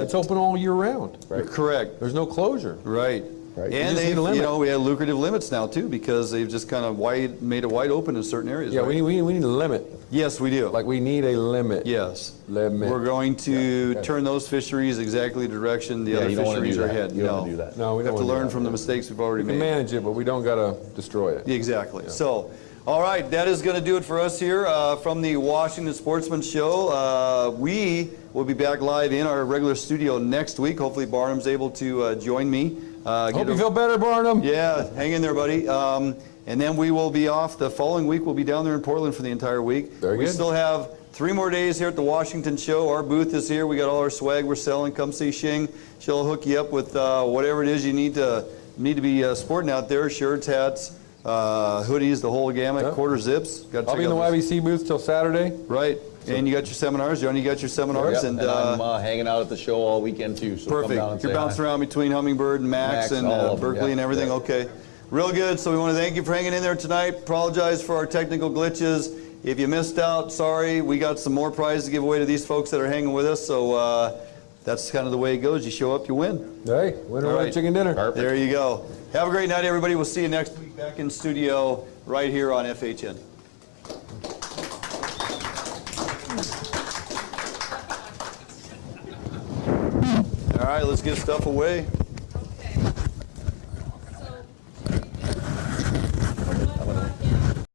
it's open all year round. Right. Correct. There's no closure. Right. Right. And they, you know, we have lucrative limits now too, because they've just kind of made it wide open in certain areas. Yeah, right? we need a limit. Yes, we do. Like we need a limit. Yes. Limit. We're going to turn those fisheries exactly the direction the other fisheries are heading. You don't want to do that. No, we don't have to want learn from the mistakes we've already made. We made. can manage it, but we don't got to destroy it. Exactly. Yeah. So, all right, that is going to do it for us here from the Washington Sportsman Show. We will be back live in our regular studio next week. Hopefully Barnum's able to join me. Hope you feel better, Barnum. Yeah, hang in there, buddy. And then we will be off. The following week, we'll be down there in Portland for the entire week. Very good. We still have 3 more days here at the Washington Show. Our booth is here. We got all our swag we're selling. Come see Shing. She'll hook you up with whatever it is you need to be sporting out there. Shirts, hats, hoodies, the whole gamut, quarter zips. I'll be in the YBC booth till Saturday. Right. And you got your seminars, Johnny. You got your seminars, and I'm hanging out at the show all weekend too. So perfect. Come down and You're bouncing around between Hummingbird and Max and Berkeley and everything. Okay, real good. So we want to thank you for hanging in there tonight. Apologize for our technical glitches, If you missed out, sorry. We got some more prizes to give away to these folks that are hanging with us. So that's kind of the way it goes. You show up, you win. Hey, winner of chicken dinner. Perfect. There you go. Have a great night, everybody. We'll see you next week back in studio right here on FHN. All right, let's get stuff away.